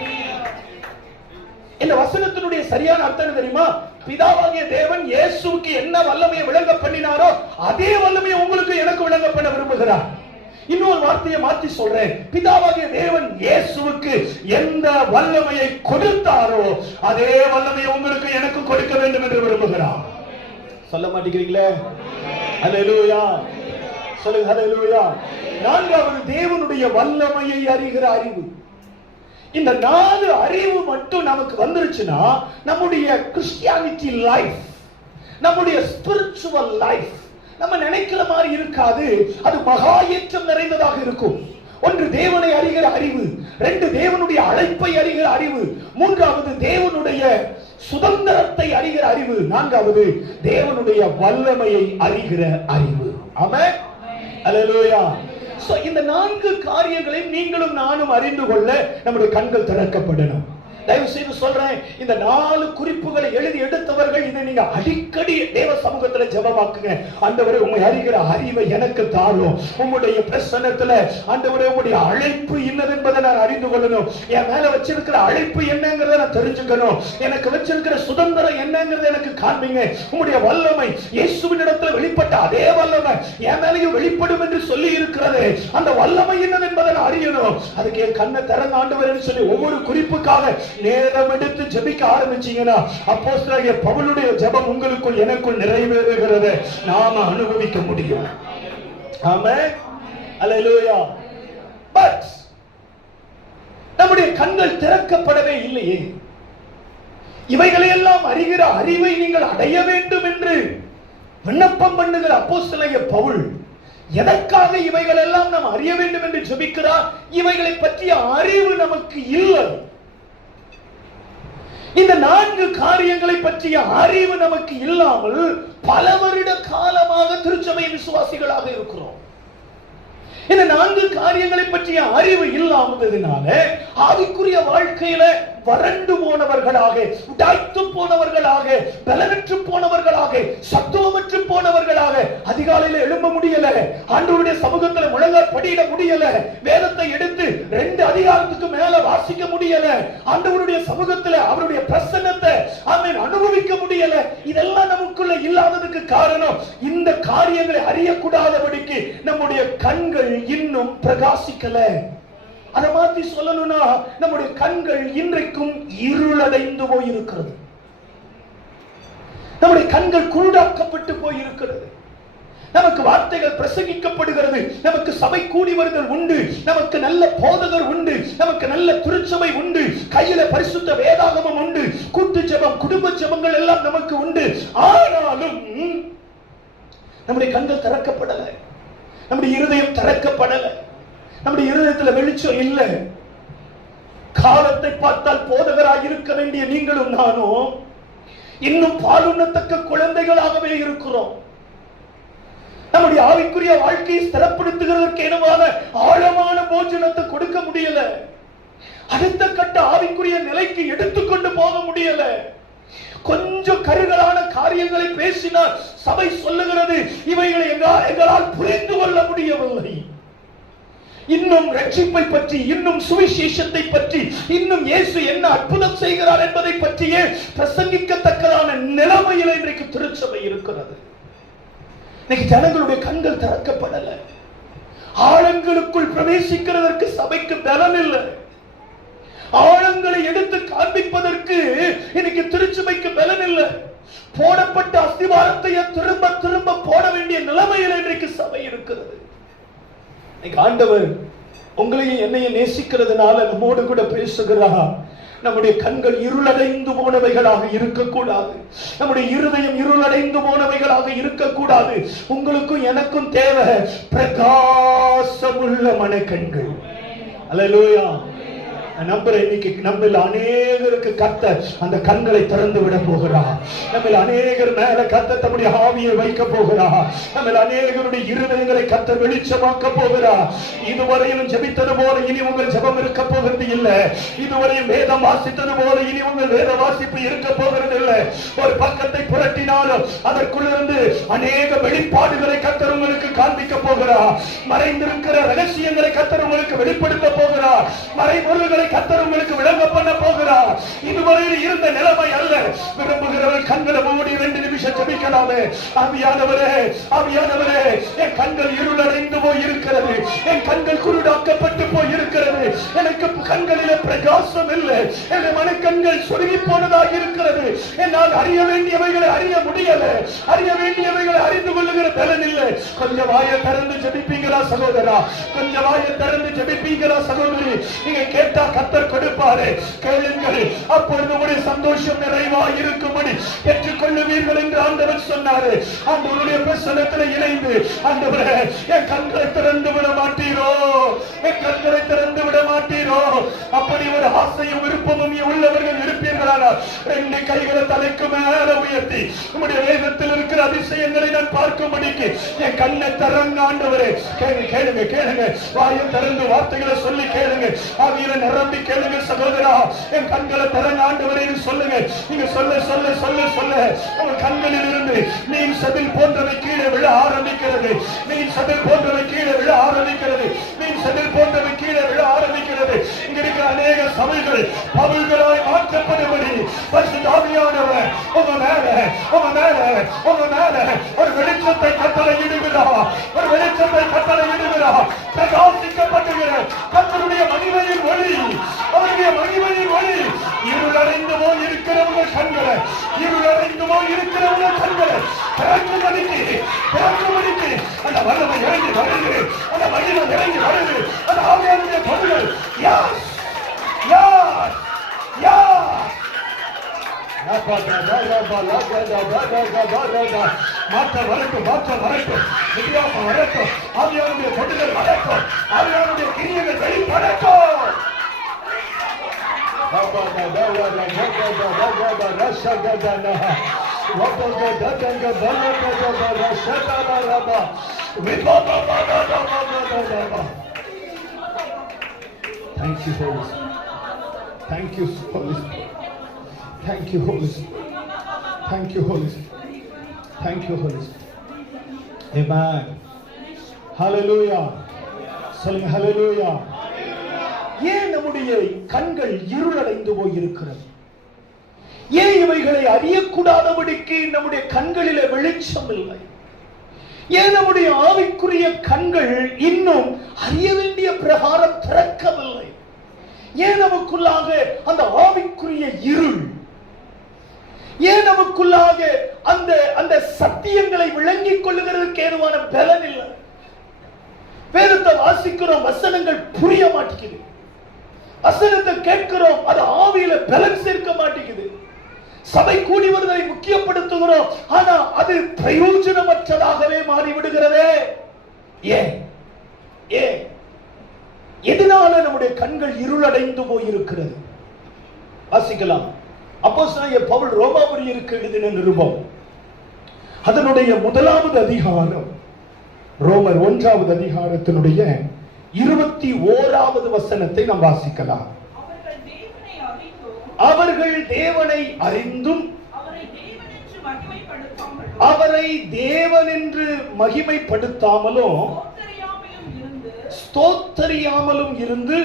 இந்த வசனத்தினுடைய சரியான அர்த்தம் தெரியுமா? பிதாவாகிய தேவன் இயேசுவுக்கு என்ன வல்லமையை விளங்க பண்ணினாரோ அதே வல்லமையை உங்களுக்கு எனக்கு விளங்க பண்ண விரும்புகிறார். இன்னொரு வார்த்தையை மாற்றி சொல்றேன். பிதாவாகிய தேவன் இயேசுவுக்கு எந்த வல்லமையை கொடுத்தாரோ அதே வல்லமையை உங்களுக்கு எனக்கு கொடுக்க வேண்டும் என்று விரும்புகிறார். சொல்ல மாட்டேங்கிறீங்களே? ஹல்லேலூயா சொல்லுங்க. ஹல்லேலூயா. நான்காவது தேவனுடைய வல்லமையை அறிகிற அறிவு. இந்த 4 அறிவு மட்டும் நமக்கு வந்துருச்சுன்னா நம்முடைய கிறிஸ்டியானிட்டி லைஃப், நம்முடைய ஸ்பிரிச்சுவல் லைஃப் நம்ம நினைக்கிற மாதிரி இருக்காது. அது மகா ஏற்றம் நிறைந்ததாக இருக்கும். ஒன்று தேவனை அறிகிற அறிவு, ரெண்டு தேவனுடைய அழைப்பை அறிகிற அறிவு, மூன்றாவது தேவனுடைய சுதந்திரத்தை அறிகிற அறிவு, நான்காவது தேவனுடைய வல்லமையை அறிகிற அறிவு. ஆமென். அல்லேலூயா. இந்த 4 காரியங்களையும் நீங்களும் நானும் அறிந்து கொள்ள நம்முடைய கண்கள் திறக்கப்படணும். தயவு செய்து சொல்றேன், இந்த 4 குறிப்புகளை எழுதி எடுத்தவர்கள் இதை நீங்க அடிக்கடி தேவ சமூகத்துல ஜெபமாக்குங்க. ஆண்டவரே, உம்மை அறிகிற அறிவை எனக்கு தாரும். உம்முடைய பிரசன்னத்துல ஆண்டவரே, உம்முடைய அழைப்பு என்னது என்பதை நான் அறிந்து கொள்ளணும். என் மேல வச்சிருக்கிற அழைப்பு என்னங்கறத நான் தெரிஞ்சுக்கணும். எனக்கு வச்சிருக்கிற சுதந்திரம் என்னங்கறத எனக்கு காண்பீங்க. உம்முடைய வல்லமை இயேசுவின் இடத்துல வெளிப்பட்ட அதே வல்லமை என் மேலயும் வெளிப்படும் என்று சொல்லி இருக்கிறது. அந்த வல்லமை என்னது என்பதை நான் அறியணும். அதுக்கு என் கண்ணை திறந்த ஆண்டவரேன்னு சொல்லி ஒவ்வொரு குறிப்புக்காக நேரம் எடுத்து ஜெபிக்க ஆரம்பிச்சீங்கன்னா அப்போஸ்தலனாகிய பவுலுடைய ஜெபம் உங்களுக்குள் எனக்குள் நிறைவேறுகிறது, நாம அனுபவிக்க முடியும். ஆமென். அல்லேலூயா. பட் நம்முடைய கண்கள் திறக்கப்படவே இல்லையே. இவைகளை எல்லாம் அறிகிற அறிவை நீங்கள் அடைய வேண்டும் என்று விண்ணப்பம் பண்ணுகிற அப்போஸ்தலனாகிய பவுல் எதற்காக இவைகள் எல்லாம் நாம் அறிய வேண்டும் என்று ஜெபிக்கிறார்? இவைகளை பற்றிய அறிவு நமக்கு இல்லை. இந்த 4 காரியங்களை பற்றிய அறிவு நமக்கு இல்லாமல் பல வருட காலமாக திருச்சபை விசுவாசிகளாக இருக்கிறோம். இந்த 4 காரியங்களை பற்றிய அறிவு இல்லாததினால ஆவிக்குரிய வாழ்க்கையில வறண்டு போனவர்களாக, உடைத்து போனவர்களாக, பலனற்று போனவர்களாக, சத்துவமற்று போனவர்களாக, அதிகாலையில எழும்ப முடியல, ஆண்டவருடைய சமூகத்துல முழங்கால் படியிட முடியல, வேதத்தை எடுத்து 2 அதிகாரத்துக்கு மேல வாசிக்க முடியல, ஆண்டவருடைய சமூகத்துல அவருடைய பிரசன்னத்தை ஆமென் அனுபவிக்க முடியல. இதெல்லாம் நமக்குள்ள இல்லாததுக்கு காரணம் இந்த காரியங்களை அறியக்கூடாதபடிக்கு நம்முடைய கண்கள் இன்னும் பிரகாசிக்கல. அதை மாற்றி சொல்லணும்னா நம்முடைய கண்கள் இன்றைக்கும் இருளடைந்து போயிருக்கிறது. நம்முடைய கண்கள் குருடாக்கப்பட்டு போயிருக்கிறது. நமக்கு வார்த்தைகள் பிரசங்கிக்கப்படுகிறது, நமக்கு சபை கூடி வருதல் உண்டு, நமக்கு நல்ல போதகர் உண்டு, நமக்கு நல்ல திருச்சபை உண்டு, கையில பரிசுத்த வேதாகமம் உண்டு, கூட்டு ஜெபம், குடும்ப ஜெபங்கள் எல்லாம் நமக்கு உண்டு. ஆனாலும் நம்முடைய கண்கள் திறக்கப்படல, நம்முடைய இருதயம் திறக்கப்படல, நம்முடைய இருதயத்துல வெளிச்சம் இல்லை. காலத்தை பார்த்தால் போதகராக இருக்க வேண்டிய நீங்களும் நானும் இன்னும் பாலுண்ணத்தக்க குழந்தைகளாகவே இருக்கிறோம். நம்முடைய ஆவிக்குரிய வாழ்க்கையை ஸ்திரப்படுத்துகிறதற்கு ஏதுவான ஆழமான போஜனத்தை கொடுக்க முடியல. அடுத்த கட்ட ஆவிக்குரிய நிலைக்கு எடுத்துக்கொண்டு போக முடியல. கொஞ்சம் கருகலான காரியங்களை பேசினார். சபை சொல்லுகிறது, இவைகளை எங்களால் புரிந்து கொள்ள முடியவில்லை. இன்னும் ரட்சிப்பை பற்றி, இன்னும் சுவிசேஷத்தை பற்றி, இன்னும் இயேசு என்ன அற்புதம் செய்கிறார் என்பதை பற்றியே பிரசங்கிக்கத்தக்கதான நிலைமையில் இன்றைக்கு திருச்சபை இருக்கிறது. இன்னைக்கு ஜனங்களுடைய கண்கள் திறக்கப்படல. ஆழங்களுக்குள் பிரவேசிக்கிறதற்கு சபைக்கு பலம் இல்லை. ஆழங்களை எடுத்து காண்பிப்பதற்கு இன்னைக்கு திருச்சபைக்கு பலன் இல்லை. போடப்பட்ட அஸ்திவாரத்தை திரும்ப திரும்ப போட வேண்டிய நிலைமையில் இன்றைக்கு சபை இருக்கிறது. ஆண்டவர் உங்களையும் என்னையும் நேசிக்கிறதுனால நம்மோடு கூட பேசுகிறார். நம்முடைய கண்கள் இருளடைந்து போனவைகளாக இருக்கக்கூடாது. நம்முடைய இருதயம் இருளடைந்து போனவைகளாக இருக்கக்கூடாது. உங்களுக்கும் எனக்கும் தேவை பிரகாசமுள்ள மனக்கண்கள். அல்லேலூயா. நம்புறேன், இன்னைக்கு நம்மில் அநேகருக்கு கர்த்தர் அந்த கண்களை திறந்து விட போகிறார். நம்மில் அநேகர் மேல கர்த்தர் தம்முடைய ஆவியை வைக்க போகிறார். நம்மில் அநேகருடைய இருதயங்களை கர்த்தர் வெளிச்சமாக்க போகிறார். இதுவரையிலும் ஜெபித்தது போல இனி உங்கள் ஜெபம் இருக்க போகிறது இல்லை. இதுவரையும் வேதம் வாசித்தது போல இனி உங்கள் வேத வாசிப்பு இருக்க போகிறது இல்லை. ஒரு பக்கத்தை புரட்டினாலும் அதற்குள்ளிருந்து அநேக வெளிப்பாடுகளை கர்த்தர் உங்களுக்கு காண்பிக்க போகிறார். மறைந்திருக்கிற ரகசியங்களை கர்த்தர் உங்களுக்கு வெளிப்படுத்த போகிறார். மறைபொருள்களை கர்த்தர் உங்களுக்கு விளங்க பண்ண போகிறார். இதுவரையில் இருந்த நிலைமை அல்ல. விரும்புகிறவர் கண்களை மூடி 2 நிமிஷம் ஜெபிக்கலாமே. ஆவியானவரே, ஆவியானவரே, என் கண்கள் இருளடைந்து போய் இருக்கிறது. என் கண்கள் குருடாக்கப்பட்டு போய் இருக்கிறது. எனக்கு கண்களிலே பிரகாசம் இல்லை. என் மனக்கண்கள் சுருங்கி போனதாக இருக்கிறது. என்னால் அறிய வேண்டியவைகளை அறிய முடியல. அறிய வேண்டியவைகளை அறிந்து கொள்ளுகிற பலன் இல்லை. கொஞ்சம் வாயை திறந்து ஜெபிப்பீங்களா சகோதரா? கொஞ்சம் வாயை திறந்து ஜெபிப்பீங்களா சகோதரி? நீங்க கேட்டா கர்த்தர் கொடுப்பாரு. கேளுங்கள், அப்பொழுது உங்களுடைய சந்தோஷம் நிறைவாய் இருக்கும்படி பெற்றுக்கொள்ளுவீர்கள் என்று ஆண்டவர் சொன்னாரு. ஆண்டவருடைய பிரசன்னத்தில் இணைந்து, ஆண்டவரே, என் கண்களை திறந்து விட மாட்டீரோ? என் கண்களை திறந்து விட மாட்டீரோ? அப்படி ஒரு ஆசையும் விருப்பமும் உள்ளவர்கள் இருப்பீர்களானால் 2 கைகளை தலைக்கு மேல உயர்த்தி உங்களுடைய வேதத்தில் இருக்கிற அதிசயங்களை நான் பார்க்கும்படிக்கு என் கண்ணை திறங்க ஆண்டவரே. கேளுங்க, கேளுங்க, வாயை திறந்து வார்த்தைகளை சொல்லி கேளுங்க. ஆவியில நிரம்பி கேளுங்க சகோதரா. என் கண்களை திறங்க ஆண்டவரே சொல்லுங்க. நீங்க சொல்ல சொல்ல சொல்ல சொல்ல உங்க கண்களில் இருந்து மீன் செதில் போன்றவை கீழே விழ ஆரம்பிக்கிறது. மீன் செதில் போன்றவை கீழே விழ ஆரம்பிக்கிறது. மீன் செதில் போன்றவை கீழே விழ ஆரம்பிக்கிறது. இங்க இருக்கிற அநேக சபைகள் பவுல்களாய் மாற்றப்படும்படி பரிசுத்த ஆவியானவர் உங்க மேல உங்க மேல உங்க மேல ஒரு வெளிச்சத்தை கட்டளை இடுகிறார். ஒரு வெளிச்சத்தை கட்டளை இடுகிறார். பிரகாசிக்கப்படுகிற கர்த்தருடைய மகிமையின் ஒளி, அவருடைய மகிமையின் ஒளி இருளடைந்து போய் இருக்கிறவங்க கண்களை, இருளடைந்து போய் இருக்கிறவங்க கண்களை திறக்கும்படிக்கு அந்த வல்லமை இறங்கி வருது. அந்த மகிமை இறங்கி வருது. அந்த ஆவியானுடைய பொருள் யார் யார் யார் மாற்ற வரட்டும், மாற்ற வரட்டும், வித்தியாசம் வரட்டும், ஆவியானுடைய பொருள்கள் வரட்டும், ஆவியானுடைய கிரியைகள் வெளிப்படட்டும். Thank you, Holy Spirit. Thank you, Holy Spirit. Thank you, Holy Spirit. Thank you, Holy Spirit. Thank you, Holy Spirit. Amen. Hallelujah. சொல்லுங்க hallelujah. ஏன் நம்முடைய கண்கள் இருளடைந்து போய் இருக்கிறது? ஏன் இவைகளை அறியக்கூடாதபடிக்கு நம்முடைய கண்களிலே வெளிச்சம் இல்லை? ஏன் நம்முடைய ஆவிக்குரிய கண்கள் இன்னும் அறிய வேண்டிய பிரகாரம் திறக்கவில்லை? ஏன் நமக்குள்ளாக அந்த ஆவிக்குரிய இருள், ஏன் நமக்குள்ளாக அந்த அந்த சத்தியங்களை விளங்கிக் கொள்ளுகிறதுக்கு ஏதுவான பலன் இல்லை? வேதத்தை வாசிக்கிறோம், வசனங்கள் புரிய மாட்டேங்குது. வசனத்தை கேட்கிறோம், அது ஆவியில பலன் சேர்க்க மாட்டேங்குது. சபை கூடி வருவதை முக்கியப்படுத்துகிறோம், ஆனா அது பிரயோஜனமற்றதாகவே மாறிவிடுகிறதே. ஏன்? ஏன்? எதனால நம்முடைய கண்கள் இருளடைந்து போயிருக்கிறது? வாசிக்கலாம். அப்போஸ்தலனாகிய பவுல் ரோமாபுரியருக்கு எழுதின நிருபம், அதனுடைய 1வது அதிகாரம் ரோமர் 1வது அதிகாரத்தினுடைய 21வது வசனத்தை நாம் வாசிக்கலாம். அவர்கள் தேவனை அறிந்தும் அவரை தேவன் என்று மகிமைப்படுத்தாமலும் ஸ்தோத்தரியாமலும் இருந்து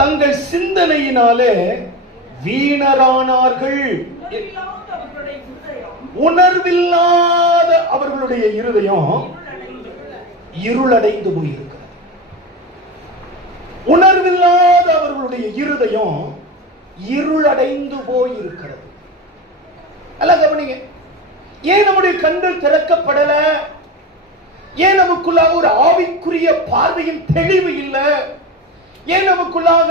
தங்கள் சிந்தனையினாலே வீணரானார்கள். உணர்வில்லாத அவர்களுடைய இருதயம் இருளடைந்து போயிருக்கிறது. உணர்வில்லாத அவர்களுடைய இருதயம் இருளடைந்து போயிருக்கிறது. அல்ல கவனிங்க, ஏன் நம்முடைய கண்கள் திறக்கப்படல? ஏன் நமக்குள்ளாக ஒரு ஆவிக்குரிய பார்வையின் தெளிவு இல்லை? ஏன் நமக்குள்ளாக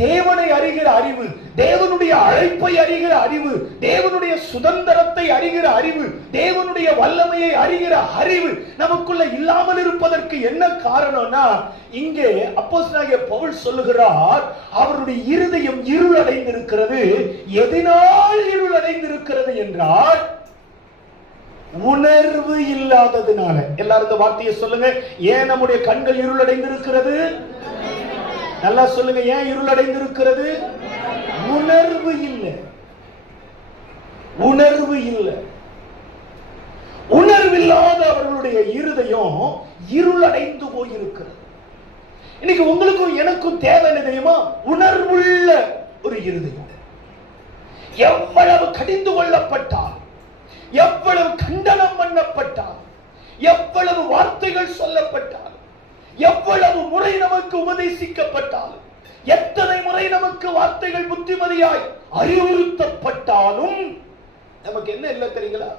தேவனை அறிகிற அறிவு, தேவனுடைய அழைப்பை அறிகிற அறிவு, தேவனுடைய சுதந்திரத்தை அறிகிற அறிவு, தேவனுடைய வல்லமையை அறிகிற அறிவு நமக்குள்ள இல்லாமல் இருப்பதற்கு என்ன காரணம்னா, இங்கே அப்போஸ்தலனாகிய பவுல் சொல்லுகிறார், அவருடைய இருதயம் இருளடைந்திருக்கிறது. எதனால் இருளடைந்திருக்கிறது என்றால் உணர்வு இல்லாததுனால. எல்லாரும் இந்த வார்த்தையை சொல்லுங்க. ஏன் நம்முடைய கண்கள் இருளடைந்திருக்கிறது? நல்லா சொல்லுங்க. ஏன் இருளடைந்திருக்கிறது? உணர்வு இல்லை. உணர்வு இல்லை. உணர்வில்லாத அவர்களுடைய இருதயம் இருளடைந்து போயிருக்கிறது. இன்னைக்கு உங்களுக்கும் எனக்கும் தேவை என்ன தெரியுமா? உணர்வுள்ள ஒரு இருதயம். எவ்வளவு கடிந்து கொள்ளப்பட்டால், எவ்வளவு கண்டனம் பண்ணப்பட்டால், எவ்வளவு வார்த்தைகள் சொல்லப்பட்டால், எவ்வளவு முறை நமக்கு உபதேசிக்கப்பட்டாலும், எத்தனை முறை நமக்கு வார்த்தைகள் புத்திமதியாய் அறிவுறுத்தப்பட்டாலும் நமக்கு என்ன இல்லை தெரியுங்களா?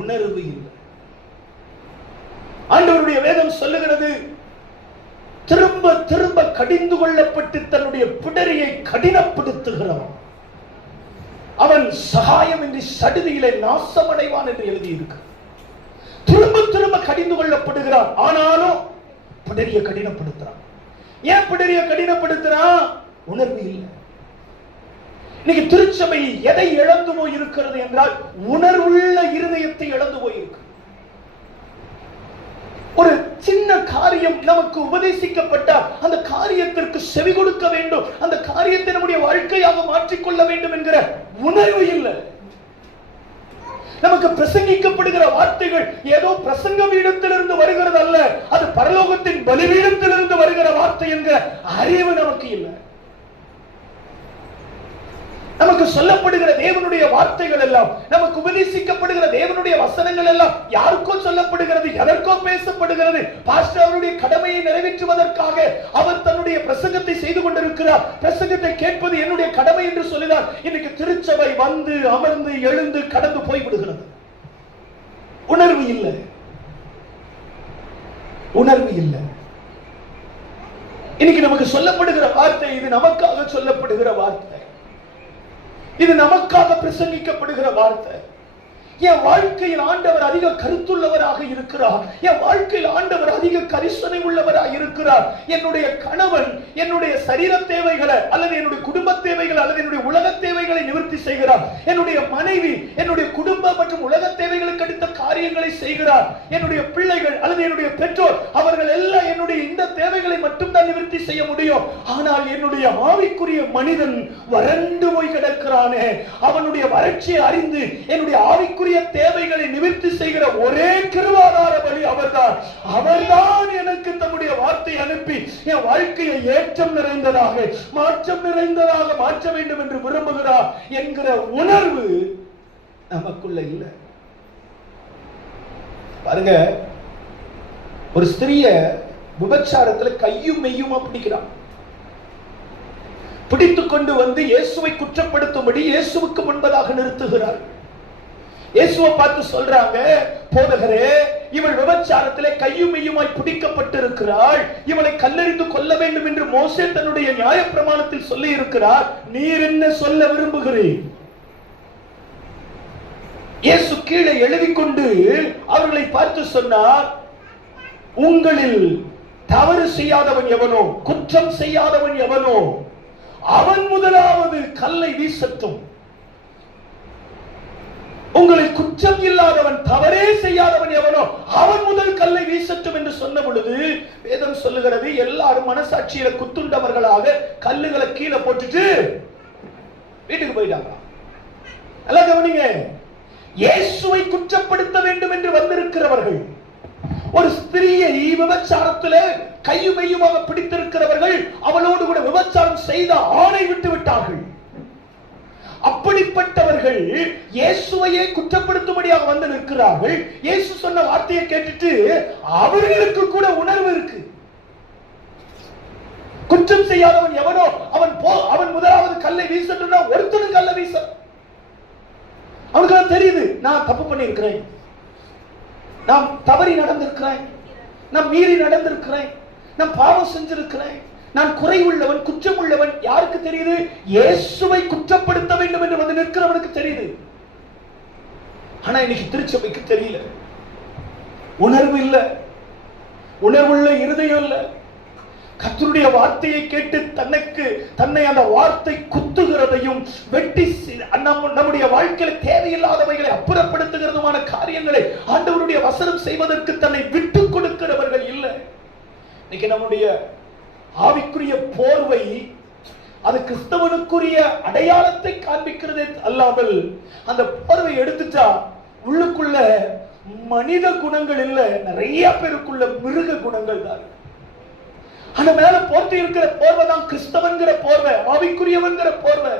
உணர்வு இல்லை. ஆண்டவருடைய வேதம் சொல்லுகிறது, திரும்ப திரும்ப கடிந்து கொள்ளப்பட்டு தன்னுடைய பிடரியை கடினப்படுத்துகிறவன் அவன் சகாயமின்றி சடுதியிலே நாசமடைவான் என்று எழுதியிருக்கு. திரும்ப திரும்ப கடிந்து கொள்ளப்படுகிறான், ஆனாலும் பிடரிய கடினப்படுத்துறான். ஏன் பிடரிய கடினப்படுத்துறான்? உணர்வு இல்லை. இன்னைக்கு திருச்சபை எதை இழந்து போயிருக்கிறது என்றால் உணர்வுள்ள இருதயத்தை இழந்து போயிருக்கு. ஒரு சின்ன காரியம் நமக்கு உபதேசிக்கப்பட்டால் அந்த காரியத்திற்கு செவி கொடுக்க வேண்டும், அந்த காரியத்தை நம்முடைய வாழ்க்கையாக மாற்றிக்கொள்ள வேண்டும் என்கிற உணர்வு இல்லை. நமக்கு பிரசங்கிக்கப்படுகிற வார்த்தைகள் ஏதோ பிரசங்க பீடத்திலிருந்து வருகிறது அல்ல, அது பரலோகத்தின் பலிபீடத்திலிருந்து வருகிற வார்த்தை என்கிற அறிவு நமக்கு இல்லை. நமக்கு சொல்லப்படுகிற தேவனுடைய வார்த்தைகள் எல்லாம், நமக்கு உபதேசிக்கப்படுகிற தேவனுடைய வசனங்கள் எல்லாம் யாருக்கோ சொல்லப்படுகிறது, எதற்கோ பேசப்படுகிறது. பாஸ்டர் அவருடைய கடமையை நிறைவேற்றுவதற்காக அவர் தன்னுடைய பிரசங்கத்தை செய்து கொண்டிருக்கிறார். பிரசங்கத்தை கேட்பது என்னுடைய கடமை என்று சொல்லினார். இன்னைக்கு திருச்சபை வந்து அமர்ந்து எழுந்து கடந்து போய்விடுகிறது. உணர்வு இல்லை. உணர்வு இல்லை. இன்னைக்கு நமக்கு சொல்லப்படுகிற வார்த்தை இது நமக்காக சொல்லப்படுகிற வார்த்தை, இது நமக்காக பிரசங்கிக்கப்படுகிற வார்த்தை. என் வாழ்க்கையில் ஆண்டவர் அதிக கருத்துள்ளவராக இருக்கிறார். என் வாழ்க்கையில் ஆண்டவர் அதிக கரிசனை உள்ளவராக இருக்கிறார். என்னுடைய கணவன் என்னுடைய சரீர தேவைகளை அல்லது என்னுடைய குடும்ப தேவைகளை அல்லது என்னுடைய உலக தேவைகளை நிவர்த்தி செய்கிறார். என்னுடைய மனைவி என்னுடைய குடும்ப மற்றும் உலக தேவைகளுக்கு அடுத்த காரியங்களை செய்கிறார். என்னுடைய பிள்ளைகள் அல்லது என்னுடைய பெற்றோர் அவர்கள் எல்லாம் என்னுடைய இந்த தேவைகளை மட்டும் தான் நிவர்த்தி செய்ய முடியும். ஆனால் என்னுடைய ஆவிக்குரிய மனிதன் வறண்டு போய் கிடக்கிறானே, அவனுடைய வறட்சியை அறிந்து என்னுடைய ஆவிக்குரிய தேவைகளை நிவர்த்தி செய்கிற ஒரே கிருபாதார பலி அவர்தான். அவர்தான் எனக்கு தம்முடைய வார்த்தை அனுப்பி என் வாழ்க்கையை ஏற்றம் நிறைந்ததாக மாற்றம் நிறைந்ததாக மாற்ற வேண்டும் என்று விரும்புகிறார் என்கிற உணர்வு நமக்குள்ள இல்லை. பாருங்க, ஒரு ஸ்திரிய விபச்சாரத்துல கையும் மெய்யுமா பிடிக்கிறான். பிடித்துக் கொண்டு வந்து இயேசுவை குற்றப்படுத்தும்படி இயேசுவுக்கு முன்பதாக நிறுத்துகிறார். இயேசுவை பார்த்து சொல்றாங்க, போதகரே, இவள் விபச்சாரத்திலே கையும் மெய்யுமாய் பிடிக்கப்பட்டிருக்கிறாள், இவளை கல்லெறிந்து கொல்ல வேண்டும் என்று மோசே தன்னுடைய நியாயப்பிரமாணத்தில் சொல்லி இருக்கிறார். நீர் என்ன சொல்ல விரும்புகிறீர்? இயேசு கீழே எழுதிக்கொண்டு அவர்களை பார்த்து சொன்னார், உங்களில் தவறு செய்யாதவன் எவனோ, குற்றம் செய்யாதவன் எவனோ அவன் முதலாவது கல்லை வீசட்டும். உங்களை குற்றம் இல்லாதவன், தவறே செய்யாதவன் எவனோ அவன் முதல் கல்லை வீசட்டும் என்று சொன்ன பொழுது வேதம் சொல்லுகிறது, எல்லாரும் மனசாட்சியில குத்துண்டவர்களாக கல்லுகளை கீழே போட்டுட்டு வீட்டுக்கு போயிட்டாங்க. நல்லா கவனிங்க, இயேசுவை குற்றப்படுத்த வேண்டும் என்று வந்திருக்கிறவர்கள், ஒரு ஸ்திரியை விபச்சாரத்திலே கையுமையுமாக பிடித்திருக்கிறவர்கள், அவளோடு கூட விபச்சாரம் செய்த ஆணை விட்டு விட்டார்கள். அப்படிப்பட்டவர்கள் இயேசுவையே குற்றப்படுத்தும்படியாக வந்து நிற்கிறார்கள். இயேசு சொன்ன வார்த்தையை கேட்டுட்டு அவர்களுக்கு கூட உணர்வு இருக்கு. குற்றம் செய்யாதவன் எவனோ அவன் முதலாவது கல்லை வீசட்டும்னா ஒருத்தனும் கல்லை வீச. அவனுக்கு தெரியுது, நான் தப்பு பண்ணி இருக்கிறேன், நான் தவறி நடந்திருக்கிறேன், நான் மீறி நடந்திருக்கிறேன், நான் பாவம் செஞ்சிருக்கிறேன், நான் குறை உள்ளவன், குற்றம் உள்ளவன். யாருக்கு தெரியுது? இயேசுவை குற்றப்படுத்த வேண்டும் என்று வந்து நிற்கிறவனுக்கு தெரியுது. ஆனா இன்னைக்கு திருச்சபைக்கு தெரியல, உணர்வு இல்ல, உணர்வுள்ள இருதயம் இல்ல. கர்த்தருடைய வார்த்தையை கேட்டு தன்னை அந்த வார்த்தை குத்துகிறதையும் வெட்டி நம்முடைய வாழ்க்கையில தேவையில்லாதவைகளை அப்புறப்படுத்துகிறதுமான காரியங்களை ஆண்டவருடைய வசனம் செய்வதற்கு தன்னை விட்டு கொடுக்கிறவர்கள் இல்லை. இன்னைக்கு நம்முடைய ஆவிக்குரிய போர்வை அது கிறிஸ்தவனுக்குரிய அடையாளத்தை காண்பிக்கிறதே அல்லாமல் அந்த போர்வை எடுத்துட்டா உள்ளுக்குள்ள மனித குணங்கள் இல்ல, நிறைய பேருக்குள்ள மிருக குணங்கள் தான். ஆனா மேல போர்த்தி இருக்கிற போர்வை தான் கிறிஸ்தவன்கிற போர்வை, ஆவிக்குரியவன்கிற போர்வை.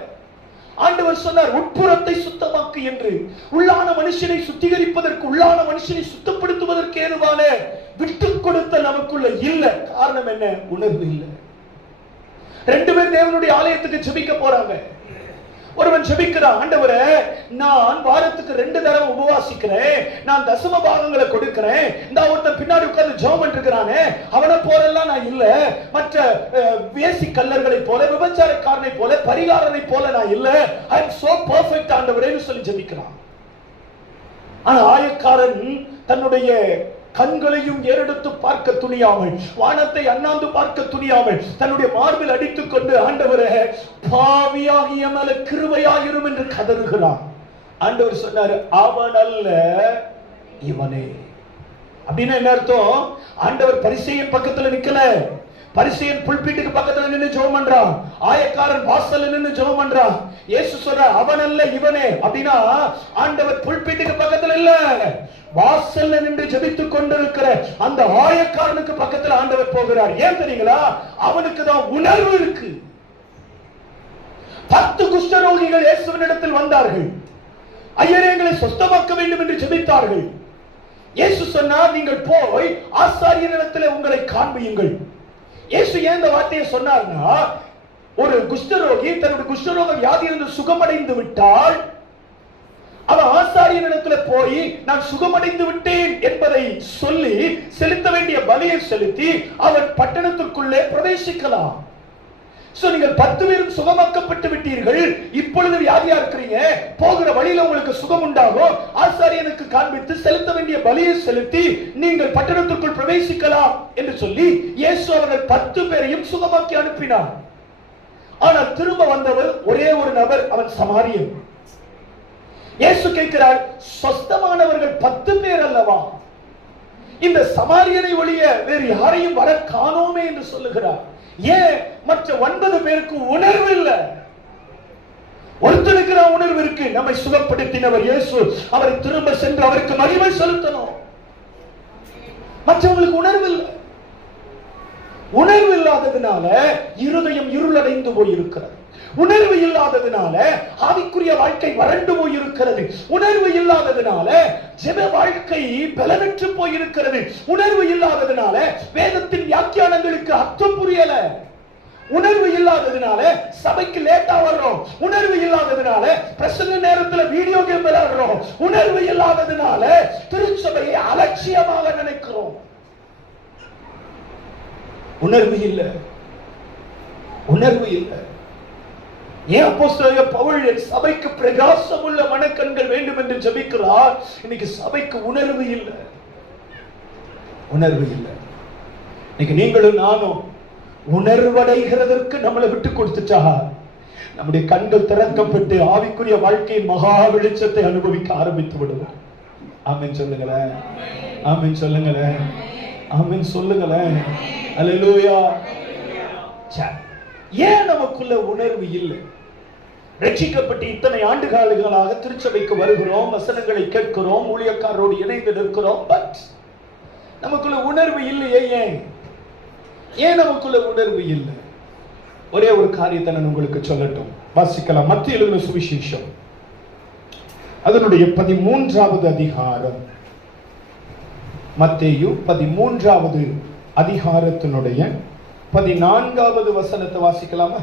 ஆண்டவர் சொன்னார், உட்புறத்தை சுத்தமாக்கு என்று. உள்ளான மனுஷனை சுத்திகரிப்பதற்கு, உள்ளான மனுஷனை சுத்தப்படுத்துவதற்கு ஏதுவான விட்டு கொடுத்த நமக்குள்ள இல்ல. காரணம் என்ன? உணர்வு இல்ல. ரெண்டு பேர் தேவனுடைய ஆலயத்துக்கு ஜெபிக்க போறாங்க. ஒருவன் ஜெபிக்கிறான், ஆண்டவரே நான் வாரத்துக்கு 2 தடவை உபவாசிக்கிறேன், நான் தசம பாகங்களை கொடுக்கிறேன், இந்த ஒருத்தன் பின்னாடி உட்கார்ந்து ஜெபம் பண்ணிருக்கிறானே அவனை போலெல்லாம் நான் இல்ல, மற்ற வேசி கல்லர்களை போல, விபச்சாரக்காரனை போல, பரிகாரனை போல நான் இல்ல, ஐ அம் சோ பெர்ஃபெக்ட் ஆண்டவரேன்னு சொல்லி ஜெபிக்கிறான். ஆனா ஆயக்காரன் தன்னுடைய கண்களையும் ஏறெடுத்து பார்க்க துணியாமல், வானத்தை அண்ணாந்து பார்க்க துணியாமல், தன்னுடைய மார்பில் அடித்துக் கொண்டு, ஆண்டவரே பாவியாகிய மேல கிருபையாயிரும் என்று கதறுகிறான். ஆண்டவர் சொன்னார், அவன் அல்ல இவனே. அப்படின்னா என்ன அர்த்தம்? ஆண்டவர் பரிசேயன் பக்கத்துல நிக்கல, பரிசேயன் புல்பீட்டுக்கு பக்கத்துல நின்னு ஜெபம் பண்றான், ஆயக்காரன் வாசல்ல நின்னு ஜெபம் பண்றான். இயேசு சொல்றார், அவன் அல்ல இவனே. அப்படின்னா ஆண்டவர் புல்பீட்டுக்கு பக்கத்துல இல்ல, வாசல்ல நின்று ஜெபித்துக் கொண்டிருக்கிற அந்த ஆயக்காரனுக்கு பக்கத்துல ஆண்டவர் போகிறார். ஏன் தெரியுங்களா? அவனுக்கு தான் உணர்வு இருக்கு. 10 குஷ்டரோகிகள் இயேசுவினிடத்தில் வந்தார்கள், ஐயரே எங்களை சுத்தமாக்க வேண்டும் என்று ஜெபித்தார்கள். இயேசு சொன்னார், நீங்கள் போய் ஆசாரியனிடத்தில் உங்களை காண்பியுங்கள். இயேசு ஏன் இந்த வார்த்தையை சொன்னார்னா, ஒரு குஷ்டரோகி தன்னுடைய குஷ்டரோக வியாதியிலிருந்து சுகமடைந்து விட்டால் அவன் ஆசாரியனிடத்துல போய் நான் சுகமடைந்து விட்டேன் என்பதை சொல்லி செலுத்த வேண்டிய பலியை செலுத்தி அவன் பட்டணத்திற்குள்ளே பிரவேசிக்கலாம். நீங்கள் 10 பேரும் சுகமாக்கப்பட்டு விட்டீர்கள், இப்பொழுது வியாதியா இருக்கிறீங்க, போகிற வழியில உங்களுக்கு சுகம் உண்டாகும், ஆசாரியனுக்கு காண்பித்து செலுத்த வேண்டிய பலியை செலுத்தி நீங்கள் பட்டணத்திற்குள் பிரவேசிக்கலாம் என்று சொல்லி இயேசு அவர்கள் 10 பேரையும் சுகமாக்கி அனுப்பினார். ஆனால் திரும்ப வந்தவர் ஒரே ஒரு நபர், அவன் சமாரியன். இயேசு கேட்கிறார், சொஸ்தமானவர்கள் 10 பேர் அல்லவா, இந்த சமாரியனை ஒழிய வேறு யாரையும் வர காணோமே என்று சொல்லுகிறார். ஏன் மற்ற 9 பேருக்கு உணர்வு இல்ல? ஒருத்தனுக்கு உணர்வு இருக்கு, நம்மை சுகப்படுத்தினவர் இயேசு, அவரை திரும்ப சென்று அவருக்கு மகிமை செலுத்தணும். மற்றவங்களுக்கு உணர்வு இல்லை. உணர்வு இல்லாததுனால இருதயம் இருளடைந்து போயிருக்கிறது. உணர்வு இல்லாததுனால ஆவிக்குரிய வாழ்க்கை வறண்டு போயிருக்கிறது. உணர்வு இல்லாததுனால ஜெப வாழ்க்கை பலனற்று போயிருக்கிறது. உணர்வு இல்லாததுனால வேதத்தின் வியாக்கியானங்களுக்கு அர்த்தம் புரியல. உணர்வு இல்லாததுனால சபைக்கு லேட்டா வர்றோம். உணர்வு இல்லாததுனால பிரசங்க நேரத்துல வீடியோ கேம் விளையாடுறோம். உணர்வு இல்லாததுனால திருச்சபையை அலட்சியமாக நினைக்கிறோம். உணர்வு இல்லை, உணர்வு இல்லை. ஏன் அப்போஸ்தலர் பவுல் சபைக்கு பிரகாசம் உள்ள மனக்கண்கள் வேண்டும் என்று ஜெபிக்கிறார்? இன்னைக்கு சபைக்கு உணர்வு இல்லை, உணர்வு இல்லை. இன்னைக்கு நீங்களும் நானும் உணர்வடைகிறதற்கு நம்மளை விட்டு கொடுத்துட்டா நம்முடைய கண்கள் திறக்கப்பட்டு ஆவிக்குரிய வாழ்க்கையின் மகா வெளிச்சத்தை அனுபவிக்க ஆரம்பித்து விடுவோம். ஆமென் சொல்லுங்களேன், ஆமென் சொல்லுங்களேன், ஆமென் சொல்லுங்களேன். அல்லேலூயா. ஏன் நமக்குள்ள உணர்வு இல்லை? ரட்சிக்கப்பட்டு இத்தனை ஆண்டு காலங்களாக திருச்சபைக்கு வருகிறோம், வசனங்களை கேட்கிறோம், ஊழியக்காரரோடு இணைந்து நிற்கிறோம். பட் நமக்குள்ள உணர்வு இல்லையே. ஏன் நமக்குள்ள உணர்வு இல்லை? ஒரே ஒரு காரியத்தை நான் உங்களுக்கு சொல்லட்டும். வாசிக்கலாம். மத்திய எழுதின சுவிசேஷம் அதனுடைய 13வது அதிகாரம். மத்தேயு 13வது அதிகாரத்தினுடைய 14வது வசனத்தை வாசிக்கலாமா?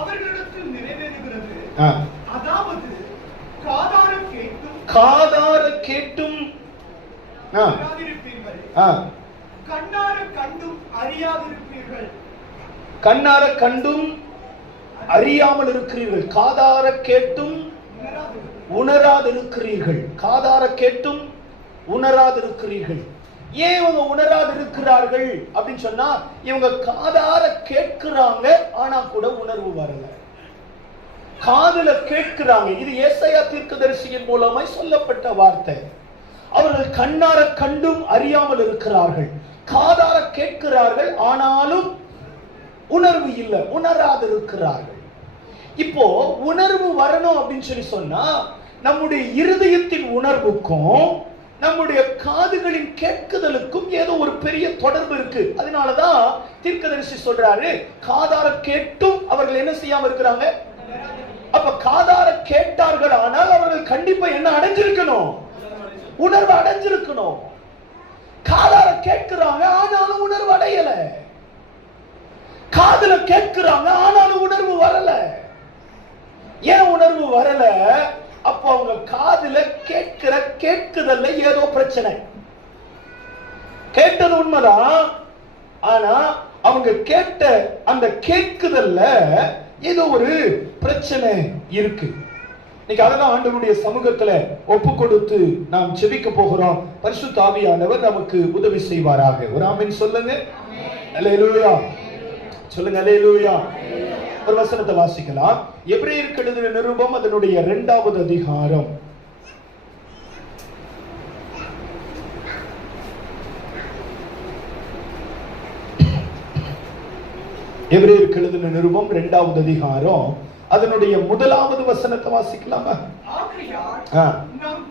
அவர்களிடத்தில் நிறைவேறுகிறது. அதாவது காதார கேட்டும் கண்ணார கண்டும் அறியாதிருப்பீர்கள். கண்ணார கண்டும் அறியாமல் இருக்கிறீர்கள். காதார கேட்டும் உணராதிருக்கிறீர்கள். காதார கேட்டும் உணராதிருக்கிறீர்கள். ஏன் இவங்க உணராதிருக்கிறார்கள் அப்படின்னு சொன்னா, இவங்க காதார கேட்கிறாங்க, ஆனா கூட உணர்வு வரல. காதுல கேட்கிறாங்க. இது ஏசாயா தீர்க்கதரிசியின் மூலமாய் சொல்லப்பட்ட வார்த்தை. அவர்கள் கண்ணார கண்டும் அறியாமல் இருக்கிறார்கள். காதார கேட்கிறார்கள், ஆனாலும் உணர்வு இல்லை, உணராதிருக்கிறார்கள். இப்போ உணர்வு வரணும் அப்படின்னு சொல்லி சொன்னா, நம்முடைய இருதயத்தின் உணர்வுக்கும் நம்முடைய காதுகளின் கேட்குதலுக்கும் ஏதோ ஒரு பெரிய தொடர்பு இருக்கு. அதனாலதான் தீர்க்கதரிசி சொல்றாரு, காதார கேட்டும் அவர்கள் என்ன செய்யாம இருக்கிறாங்க. அப்ப காதார கேட்டார்கள், ஆனால் அவர்கள் கண்டிப்பா என்ன அடைஞ்சிருக்கணும்? உணர்வு அடைஞ்சிருக்கணும். காதார கேட்கிறாங்க, ஆனாலும் உணர்வு அடையல. காதுல கேட்கிறாங்க, ஆனாலும் உணர்வு வரல. ஏன் உணர்வு வரல? அப்ப அவங்க காதுல கேட்கிற கேட்குதல்ல ஏதோ பிரச்சனை. கேட்டது உண்மைதான், ஆனா அவங்க கேட்ட அந்த கேட்குதல்ல ஏதோ ஒரு பிரச்சனை இருக்கு. இன்னைக்கு அதெல்லாம் ஆண்டவருடைய சமூகத்துல ஒப்பு கொடுத்து நாம் ஜெபிக்க போகிறோம். பரிசுத்த ஆவியானவர் நமக்கு உதவி செய்வாராக. ஒரு ஆமென் சொல்லுங்க. அல்லேலூயா சொல்லுங்க. அல்லேலூயா. ஒரு வசனத்தை வாசிக்கலாம். எபிரேயருக்கு எழுதின நிருபம் அதனுடைய 2வது அதிகாரம். எபிரேயருக்கு எழுதின நிருபம் 2வது அதிகாரம் அதனுடைய 1வது வசனத்தை வாசிக்கலாமா?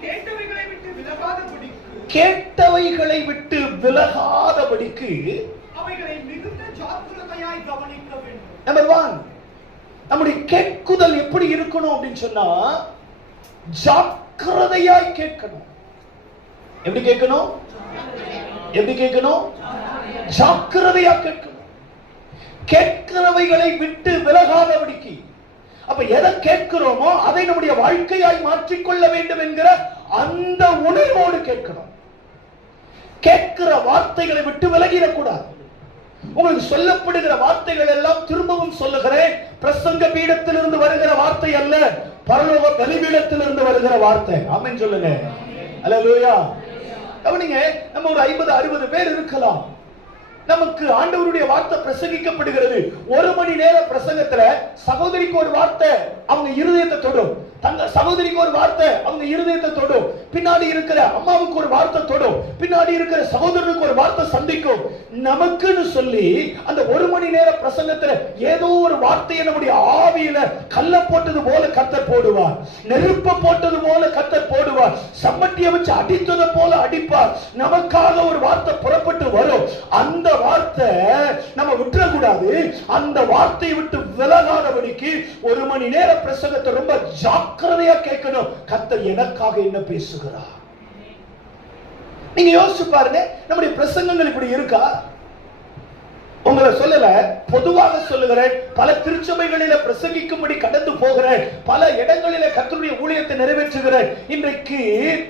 கேட்டவைகளை விட்டு விலகாதபடிக்கு நம்பர் 1, நம்முடைய கேட்குதல் எப்படி இருக்கணும் அப்படின்னு சொன்னா, ஜாக்கிரதையாய் கேட்கணும். எப்படி கேட்கணும்? எப்படி கேட்கணும்? ஜாக்கிரதையா கேட்கணும். கேட்கிறவைகளை விட்டு விலகாதபடிக்கு. அப்ப எதை கேட்கிறோமோ அதை நம்முடைய வாழ்க்கையாய் மாற்றிக்கொள்ள வேண்டும் என்கிற அந்த உணர்வோடு கேட்கணும். கேட்கிற வார்த்தைகளை விட்டு விலகிடக்கூடாது. உங்களுக்கு சொல்லப்படுகிற வார்த்தைகள் எல்லாம் திரும்பவும் சொல்லுகிறேன், பிரசங்க பீடத்திலிருந்து வருகிற வார்த்தை அல்ல, பரலோக பலிபீடத்திலிருந்து வருகிற வார்த்தை. ஆமென் சொல்லுங்க. அல்லேலூயா. கவனிங்க, நம்ம ஒரு 50-60 பேர் இருக்கலாம். நமக்கு ஆண்டவருடைய வார்த்தை பிரசங்கிக்கப்படுகிறது. 1 மணி நேர பிரசங்கத்துல சகோதரிக்கு ஒரு வார்த்தை அவங்க இருதயத்தை தொடும், தங்க சகோதரிக்கு ஒரு வார்த்தை அவங்க இருதயத்தை தொடும், பின்னாடி இருக்கிற அம்மாவுக்கு ஒரு வார்த்தை தொடும், பின்னாடி இருக்கிற சகோதரனுக்கு ஒரு வார்த்தை சந்திக்கும். நமக்குன்னு சொல்லி அந்த 1 மணி நேர பிரசங்கத்துல ஏதோ ஒரு வார்த்தையை நம்முடைய ஆவியில கல்ல போட்டது போல கர்த்தர் போடுவார், நெருப்ப போட்டது போல கர்த்தர் போடுவார், சம்மட்டியை வச்சு அடித்தது போல அடிப்பார். நமக்காக ஒரு வார்த்தை புறப்பட்டு வரும். அந்த வார்த்தை நம்ம விட்டுறக்கூடாது. அந்த வார்த்தையை விட்டு விலகாதபடிக்கு 1 மணி நேர பிரசங்கத்தை ரொம்ப ஜாக்கிரதையா கேட்கணும். கர்த்தர் எனக்காக என்ன பேசுகிறார்? நீங்க யோசிச்சு பாருங்க, நம்முடைய பிரசங்கங்கள் இப்படி இருக்கா? உங்களை சொல்லல, பொதுவாக சொல்லுகிறேன். பல திருச்சபைகளில பிரசங்கிக்கும்படி கடந்து போகிறேன், பல இடங்களில கர்த்தருடைய ஊழியத்தை நிறைவேற்றுகிறேன். இன்றைக்கு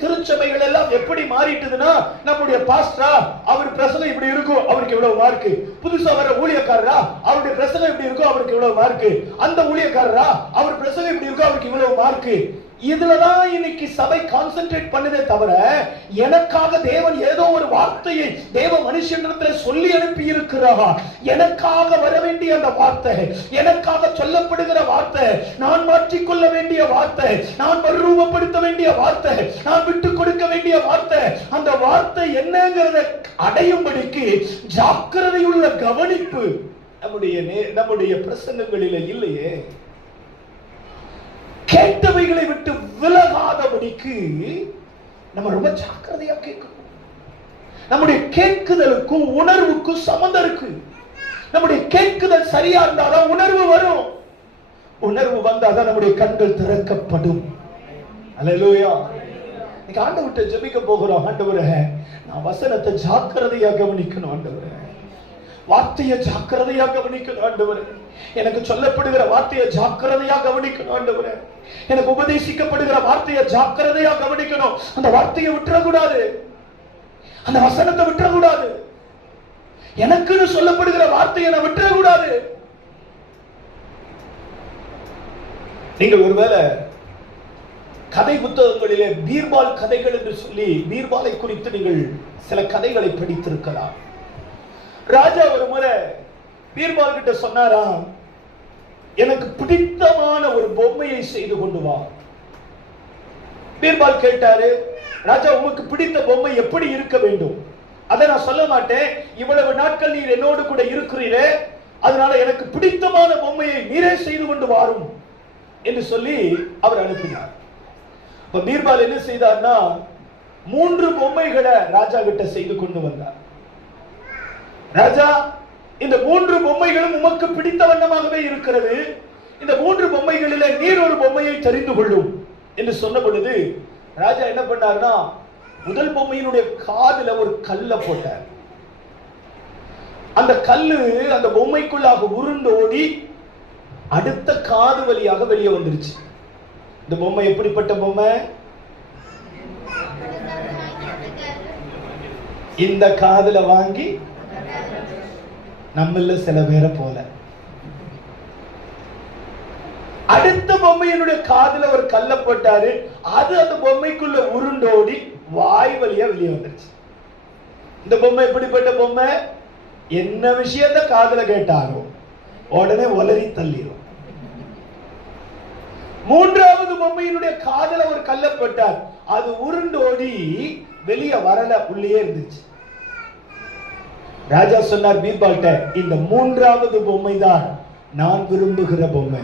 திருச்சபைகள் எல்லாம் எப்படி மாறிட்டுதுன்னா, நம்முடைய பாஸ்டரா அவர் பிரசங்கம் இப்படி இருக்கும், அவருக்கு இவ்வளவு மார்க்கு. புதுசா வர ஊழியக்காரரா அவருடைய பிரசங்கம் இப்படி இருக்கும், அவருக்கு இவ்வளவு மார்க்கு. அந்த ஊழியக்காரரா அவர் பிரசங்கம் இப்படி இருக்கும், அவருக்கு இவ்வளவு மார்க்கு. இதுலதான் இன்னைக்கு சபை கான்சென்ட்ரேட் பண்ணுதே தவிர, எனக்காக தேவன் ஏதோ ஒரு வார்த்தையை தேவ மனுஷனிடத்தில் சொல்லி அனுப்பி இருக்கிறார். எனக்காக வர வேண்டிய அந்த வார்த்தை, எனக்காக சொல்லப்படுகிற வார்த்தை, நான் மாற்றிக்கொள்ள வேண்டிய வார்த்தை, நான் மறுரூபப்படுத்த வேண்டிய வார்த்தை, நான் விட்டு கொடுக்க வேண்டிய வார்த்தை, அந்த வார்த்தை என்னங்கிறத அடையும்படிக்கு ஜாக்கிரதையுள்ள கவனிப்பு நம்முடைய பிரசங்கங்களில இல்லையே. கேட்டவைகளை விட்டு விலகாதபடிக்கு நம்ம ரொம்ப ஜாக்கிரதையா கேட்கணும். நம்முடைய கேட்குதலுக்கும் உணர்வுக்கும் சம்பந்தம் இருக்கு. நம்முடைய கேட்குதல் சரியா இருந்தாதான் உணர்வு வரும். உணர்வு வந்தாதான் நம்முடைய கண்கள் திறக்கப்படும். அல்லேலூயா. இன்னைக்கு ஆண்டவர்கிட்ட ஜெபிக்க போகிறோம். ஆண்டவரே, நான் வசனத்தை ஜாக்கிரதையா கவனிக்கணும். ஆண்டவரே, வார்த்தையை ஜாக்கிரதையா கவனிக்கணும். ஆண்டவரே, எனக்கு சொல்லப்படுகிற வார்த்தையை ஜாக்கிரதையா கவனிக்கணும். ஆண்டவரே, எனக்கு உபதேசிக்கப்படுகிற வார்த்தையை ஜாக்கிரதையா கவனிக்கணும். அந்த வார்த்தையை விட்டுறக்கூடாது, அந்த வசனத்தை விட்டுறக்கூடாது. எனக்குன்னு சொல்லப்படுகிற வார்த்தையை நான் விட்டுறக்கூடாது. நீங்கள் ஒருவேளை கதை புத்தகங்களிலே பீர்பால் கதைகள் என்று சொல்லி பீர்பாலை குறித்து நீங்கள் சில கதைகளை படித்திருக்கலாம். ராஜா ஒரு முறை பீர்பால் கிட்ட சொன்னாரா, எனக்கு பிடித்தமான ஒரு பொம்மையை செய்து கொண்டு வா. பீர்பால் கேட்டாரு, ராஜா, உனக்கு பிடித்த பொம்மை எப்படி இருக்க வேண்டும்? அதை நான் சொல்ல மாட்டேன். இவ்வளவு நாட்கள் நீர் என்னோடு கூட இருக்கிறீரே, அதனால எனக்கு பிடித்தமான பொம்மையை நீரே செய்து கொண்டு வாரும் என்று சொல்லி அவர் அனுப்பினார். இப்ப பீர்பால் என்ன செய்தார்னா, 3 பொம்மைகளை ராஜா கிட்ட செய்து கொண்டு வந்தார். ராஜா, இந்த 3 பொம்மைகளும் உமக்கு பிடித்த வண்ணமாகவே இருக்கிறது. இந்த 3 பொம்மைகளிலே நீர் ஒரு பொம்மையை தெரிந்து கொள்ளும் என்று சொன்ன பொழுது ராஜா என்ன பண்ணார்னா, முதல் பொம்மையினுடைய காதுல ஒரு கல்லை போட்டார். அந்த கல்லு அந்த பொம்மைக்குள்ளாக உருண்டோடி அடுத்த காது வழியாக வெளியே வந்துருச்சு. இந்த பொம்மை எப்படிப்பட்ட பொம்மை? இந்த காதுல வாங்கி நம்மள சில பேரை போல. அடுத்த பொம்மையினுடைய காதுல ஒரு கல்ல போட்டாரு. அது அந்த பொம்மைக்குள்ள உருண்டோடி வாய் வழியா வெளியே வந்துருச்சு. இந்த பொம்மை எப்படிப்பட்ட பொம்மை? என்ன விஷயத்த காதுல கேட்டாலும் உடனே உலறி தள்ளிடும். 3வது பொம்மையினுடைய காதுல ஒரு கல்ல போட்டார். அது உருண்டோடி வெளியே வரல, உள்ளே இருந்துச்சு. ராஜா சொன்னார் பீர்பால்ட்ட, இந்த 3வது பொம்மை தான் நான் விரும்புகிற பொம்மை.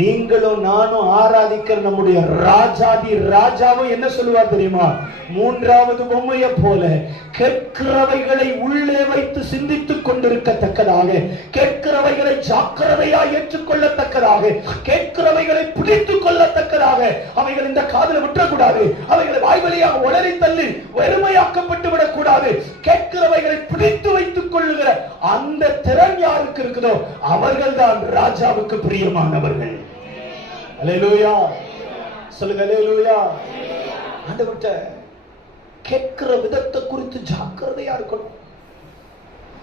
நீங்களும் நானும் ஆராதிக்கிற நம்முடைய ராஜாதி ராஜாவும் என்ன சொல்லுவார் தெரியுமா? 3வது பொம்மையை போல கேட்கிறவைகளை உள்ளே வைத்து சிந்தித்துக் கொண்டிருக்கத்தக்கதாக, கேட்கிறவைகளை ஜாக்கிரதையா ஏற்றுக்கொள்ளத்தக்கதாக, கேட்கிறவைகளை பிடித்துக் கொள்ளத்தக்கதாக அவைகள் இந்த காதுல விட்டக்கூடாது. அவைகளை வாய்வழியாக உளறி தள்ளி வெறுமையாக்கப்பட்டு விடக்கூடாது. கேட்கிறவைகளை பிடித்து வைத்துக் கொள்ளுகிற அந்த திறன் யாருக்கு இருக்குதோ அவர்கள் தான் ராஜாவுக்கு பிரியமானவர்கள். அல்லேலூயா. சொல்லுங்க அல்லேலூயா. ஆண்டவர்ட்ட கேட்கிற விதத்தை குறித்து ஜாக்கிரதையா இருக்கணும்.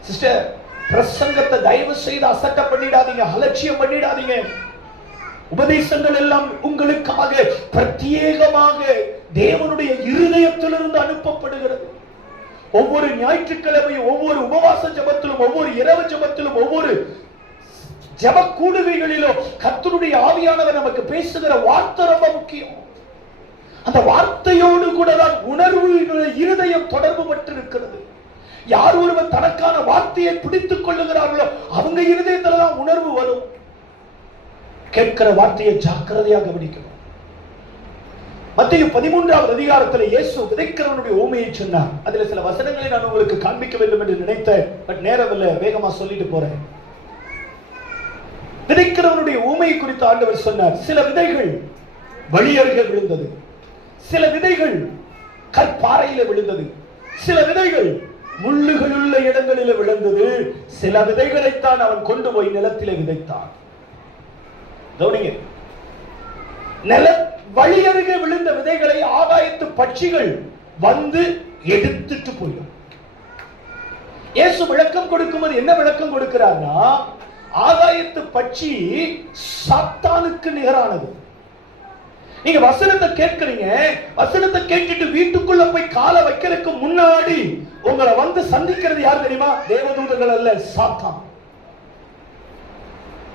சிஸ்டர், பிரசங்கத்தை தயவு செய்து அசட்ட பண்ணிடாதீங்க, அலட்சியம் பண்ணிடாதீங்க. உபதேசங்கள் எல்லாம் உங்களுக்காக பிரத்யேகமாக தேவனுடைய இருதயத்திலிருந்து அனுப்பப்படுகிறது. ஒவ்வொரு ஞாயிற்றுக்கிழமையும் ஒவ்வொரு உபவாச ஜெபத்திலும் ஒவ்வொரு இரவு ஜெபத்திலும் ஒவ்வொரு ஜெப கூடுகைகளிலும் கர்த்தருடைய ஆவியானவர் நமக்கு பேசுகிற வார்த்தை ரொம்ப முக்கியம். அந்த வார்த்தையோடு கூட தான் உணர்வு இருதயம் தொடர்பு பட்டிருக்கிறது. யார் ஒருவர் தனக்கான வார்த்தையை பிடித்துக் கொள்ளுகிறார்களோ அவங்க இருதயத்துல தான் உணர்வு வரும். கேட்கிற வார்த்தையை ஜாக்கிரதையாக கவனிக்கணும். மத்தேயு 13வது அதிகாரத்தில் இயேசு விதைக்கிறவனுடைய ஊமையை சொன்னார். அதுல சில வசனங்களை நான் உங்களுக்கு காண்பிக்க வேண்டும் என்று நினைத்தேன், பட் நேரம் இல்லை, வேகமா சொல்லிட்டு போறேன். விதைக்கிறவனுடைய ஊமையை குறித்து ஆண்டவர் சொன்னார். சில விதைகள் வழியருகே விழுந்தது, சில விதைகள் கற்பாறையில விழுந்தது, சில விதைகள் முள்ளுகள் உள்ள இடங்களில் விழுந்தது, சில விதைகளைத்தான் அவன் கொண்டு போய் நிலத்திலே விதைத்தான். கவனிங்க, வழியருகே விழுந்த விதைகளை ஆகாயத்து பட்சிகள் வந்து எடுத்துட்டு போயிடும். இயேசு விளக்கம் கொடுக்கும்போது என்ன விளக்கம் கொடுக்கிறார்னா, ஆகாயத்து பட்சி சாத்தானுக்கு நிகரானது. நீங்க வசனத்தை கேட்கிறீங்க, வசனத்தை கேட்டுட்டு வீட்டுக்குள்ள போய் காலை வைக்கிறதுக்கு முன்னாடி உங்களை வந்து சந்திக்கிறது யார் தெரியுமா? தேவதூதர்கள் அல்ல, சாத்தான்.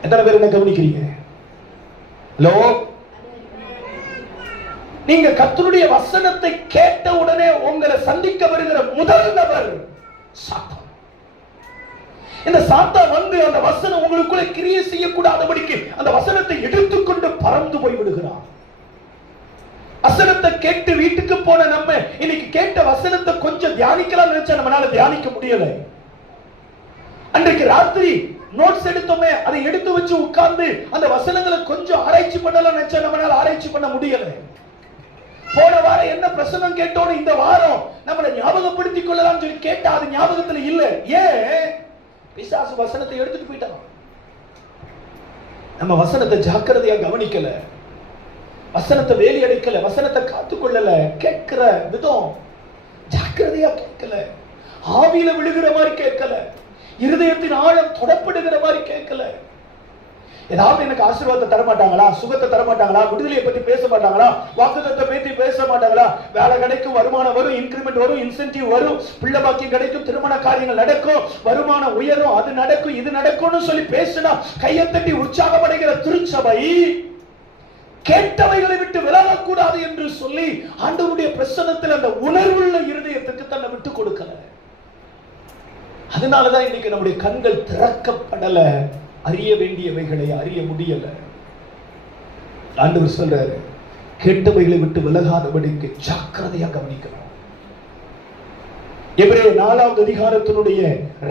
எத்தனை பேர் என்ன கவனிக்கிறீங்க? ஹலோ, நீங்க கர்த்தருடைய வசனத்தை கேட்ட உடனே உங்களை சந்திக்க வருகிற முதல் நபர் சாத்தான். இந்த சாத்தான் வந்து அந்த வசனம் உங்களுக்குள்ள கிரியை செய்யக்கூடாதபடிக்கு அந்த வசனத்தை எடுத்துக்கொண்டு பறந்து போய் விடுகிறான். வசனத்தை கேட்டு வீட்டுக்கு போன நம்ம இன்னைக்கு கேட்ட வசனத்தை கொஞ்சம் தியானிக்கலாம் நினைச்சா நம்மளால தியானிக்க முடியல. அன்றைக்கு ராத்திரி நோட்ஸ் எடுத்தோமே, அதை எடுத்து வச்சு உட்கார்ந்து அந்த வசனங்களை கொஞ்சம் ஆராய்ச்சி பண்ணலாம் நினைச்சா நம்மளால ஆராய்ச்சி பண்ண முடியல. போன வாரம் என்ன பிரசங்கம் கேட்டோம், இந்த வாரம் நம்மளை ஞாபகப்படுத்திக் கொள்ளலாம் சொல்லி கேட்டா அது ஞாபகத்துல இல்ல. ஏன்? பிசாசு வசனத்தை எடுத்துட்டு போயிட்டான். நம்ம வசனத்தை ஜாக்கிரதையா கவனிக்கல, வசனத்தை வேலி அடைக்கல, வசனத்தை காத்துக்கொள்ளல, கேட்கிற விதம் ஜாக்கிரதையா கேட்கல, ஆவியில விழுகிற மாதிரி கேட்கல, இருதயத்தின் ஆழம் தொடப்படுகிற மாதிரி கேட்கல. ஏதாவது எனக்கு ஆசீர்வாதத்தை தர மாட்டாங்களா, சுகத்தை தர மாட்டாங்களா, விடுதலையை பத்தி பேச மாட்டாங்களா, வாக்குத்தத்தத்தை பத்தி பேச மாட்டாங்களா, வேலை கிடைக்கும், வருமானம் வரும், இன்கிரிமெண்ட் வரும், இன்சென்டிவ் வரும், பிள்ளை பாக்கியம் கிடைக்கும், திருமண காரியங்கள் நடக்கும், வருமானம் உயரும், அது நடக்கும், இது நடக்கும்னு சொல்லி பேசினா கையை தட்டி உற்சாகமடைகிற திருச்சபை கேட்டவைகளை விட்டு விலகக்கூடாது என்று சொல்லி ஆண்டவருடைய பிரசன்னத்தில் அந்த உணர்வுள்ள இருதயத்துக்கு தன்னை விட்டு கொடுக்கல. அதனாலதான் இன்னைக்கு நம்முடைய கண்கள் திறக்கப்படல, அறிய வேண்டியவைகளை அறிய முடியல. ஆண்டவர் சொல்றாரு, கேட்டவைகளை விட்டு விலகாதபடிக்கு ஜாக்கிரதையா கவனிக்கணும். எபிரேயர் 4வது அதிகாரத்தினுடைய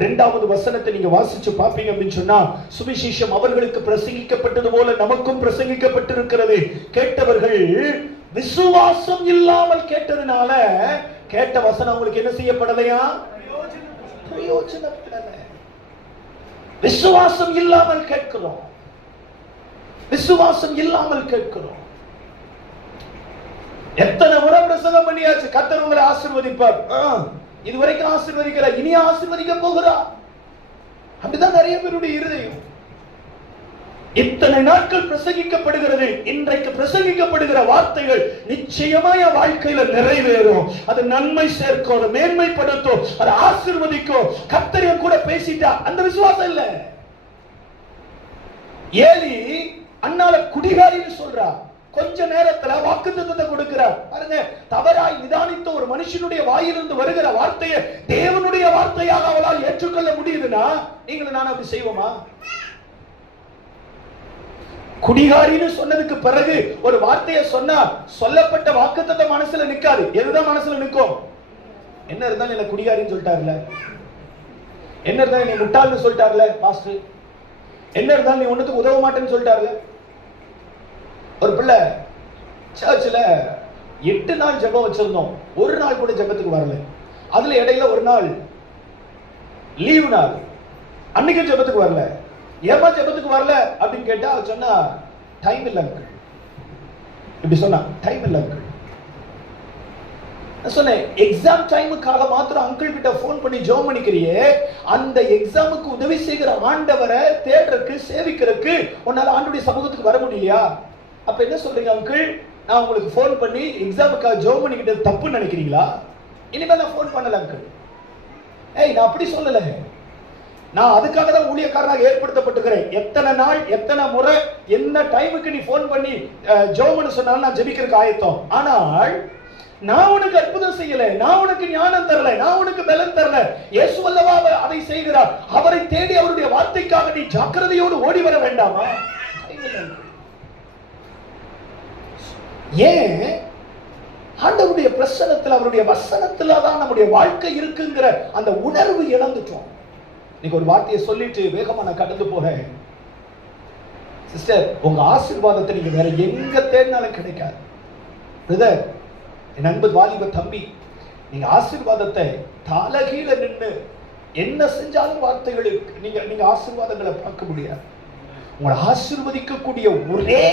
2வது வசனத்தை நீங்க வாசிச்சு பாப்பீங்க அப்படின்னு சொன்னா, சுவிசேஷம் அவர்களுக்கு பிரசங்கிக்கப்பட்டது போல நமக்கும் பிரசங்கிக்கப்பட்டிருக்கிறது. கேட்டவர்கள் விசுவாசம் இல்லாமல் கேட்டதுனால கேட்ட வசனம் உங்களுக்கு என்ன செய்யப்படலையா? பிரயோஜனப்படல. விசுவாசம் இல்லாமல் கேட்கிறோம், விசுவாசம் இல்லாமல் கேட்கிறோம். எத்தனை முறை பிரசங்கம் பண்ணியாச்சு, கர்த்தர் உங்களை ஆசீர்வதிப்பார், இதுவரைக்கும் ஆசீர்வதிக்கிறார், இனி ஆசீர்வதிக்க போகிறார். அப்படிதான் நிறைய பேருடைய இருதயம். இத்தனை நாட்கள் பிரசங்கிக்கப்படுகிறது, இன்றைக்கு பிரசங்கிக்கப்படுகிற வார்த்தைகள் நிச்சயமாய் வாழ்க்கையில நிறைவேறும், அது நன்மை சேர்க்கும், அது மேன்மைப்படுத்தும், அது ஆசீர்வதிக்கும். கர்த்தர் கூட பேசிட்டா அந்த விசுவாசம் இல்ல. ஏலி அண்ணால குடிகாரின்னு சொல்றா, கொஞ்ச நேரத்துல வாக்குத்தத்தத்தை கொடுக்கிறார். பாருங்க, தவறாய் நிதானித்த ஒரு மனுஷனுடைய வாயிலிருந்து வருகிற வார்த்தையை தேவனுடைய வார்த்தையாக அவளால் ஏற்றுக்கொள்ள முடியுதுன்னா நீங்களும் நானும் அப்படி செய்வோமா? குடிகாரின்னு சொன்னதுக்கு பிறகு ஒரு வார்த்தையை சொன்னா சொல்லப்பட்ட வாக்குத்தத்த மனசுல நிக்காது. எதுதான் மனசுல நிக்கும்? என்ன இருந்தாலும் என்ன குடிகாரின்னு சொல்லிட்டாருல, என்ன இருந்தாலும் நீ முட்டாள்னு சொல்லிட்டாருல பாஸ்டர், என்ன இருந்தாலும் நீ ஒண்ணுத்துக்கு உதவ மாட்டேன்னு சொல்லிட்டாருல. ஒரு பிள்ளை சர்ச்சில் 8 நாள் ஜெபம் வச்சிருந்தோம், ஒரு நாள் கூட ஜெபத்துக்கு வரல. அதுல இடையில ஒரு நாள் லீவு நாள், அன்னைக்கு ஜெபத்துக்கு வரல. ஏமா ஜெபத்துக்கு வரல அப்படின்னு கேட்டா சொன்னா டைம் இல்ல அங்கிள். இப்படி சொன்னா டைம் இல்ல அங்கிள். நான் சொன்னேன், எக்ஸாம் டைமுக்காக மாத்திரம் அங்கிள் கிட்ட போன் பண்ணி ஜெபம் பண்ணிக்கிறியே, அந்த எக்ஸாமுக்கு உதவி செய்கிற ஆண்டவரை தேடுறதுக்கு சேவிக்கிறதுக்கு உன்னால ஆண்டவருடைய சமூகத்துக்கு வர முடியலையா? அப்ப என்ன சொல்றீங்க அங்கிள், நான் உங்களுக்கு போன் பண்ணி எக்ஸாமுக்காக ஜெபம் பண்ணிக்கிட்டது தப்புன்னு நினைக்கிறீங்களா? இனிமேல் நான் போன் பண்ணல அங்கிள். ஏய், நான் அப்படி சொல்லல, நான் அதுக்காக தான் ஊழியக்காரனாக ஏற்படுத்தப்பட்டிருக்கிறேன். எத்தனை நாள், எத்தனை முறை, என்ன டைமுக்கு நீ போன் பண்ணி ஜெபம்னு சொன்னாலும் நான் ஜெபிக்கிறதுக்கு ஆயத்தம். ஆனால் நான் உனக்கு அற்புதம் செய்யல, நான் உனக்கு ஞானம் தரல, நான் உனக்கு பலன் தரல. இயேசு அல்லவா அதை செய்கிறார். அவரை தேடி அவருடைய வார்த்தைக்காக நீ ஜாக்கிரதையோடு ஓடி வர வேண்டாமா? ஏன்? ஆண்டவருடைய பிரசன்னத்தில், அவருடைய வசனத்துல தான் நம்முடைய வாழ்க்கை இருக்குங்கிற அந்த உணர்வு இழந்துட்டோம். இன்னைக்கு ஒரு வார்த்தையை சொல்லிட்டு வேகமா நான் கடந்து போறேன். சிஸ்டர், உங்க ஆசீர்வாதத்தை நீங்க வேற எங்க தேடினாலும் கிடைக்காது. பிரதர், என் அன்பு வாலிப தம்பி, நீங்க ஆசீர்வாதத்தை தலைகீழ நின்று என்ன செஞ்சாலும் வார்த்தைகளுக்கு நீங்க ஆசீர்வாதங்களை பார்க்க முடியாது. உங்களை ஆசீர்வதிக்கக்கூடிய ஒரே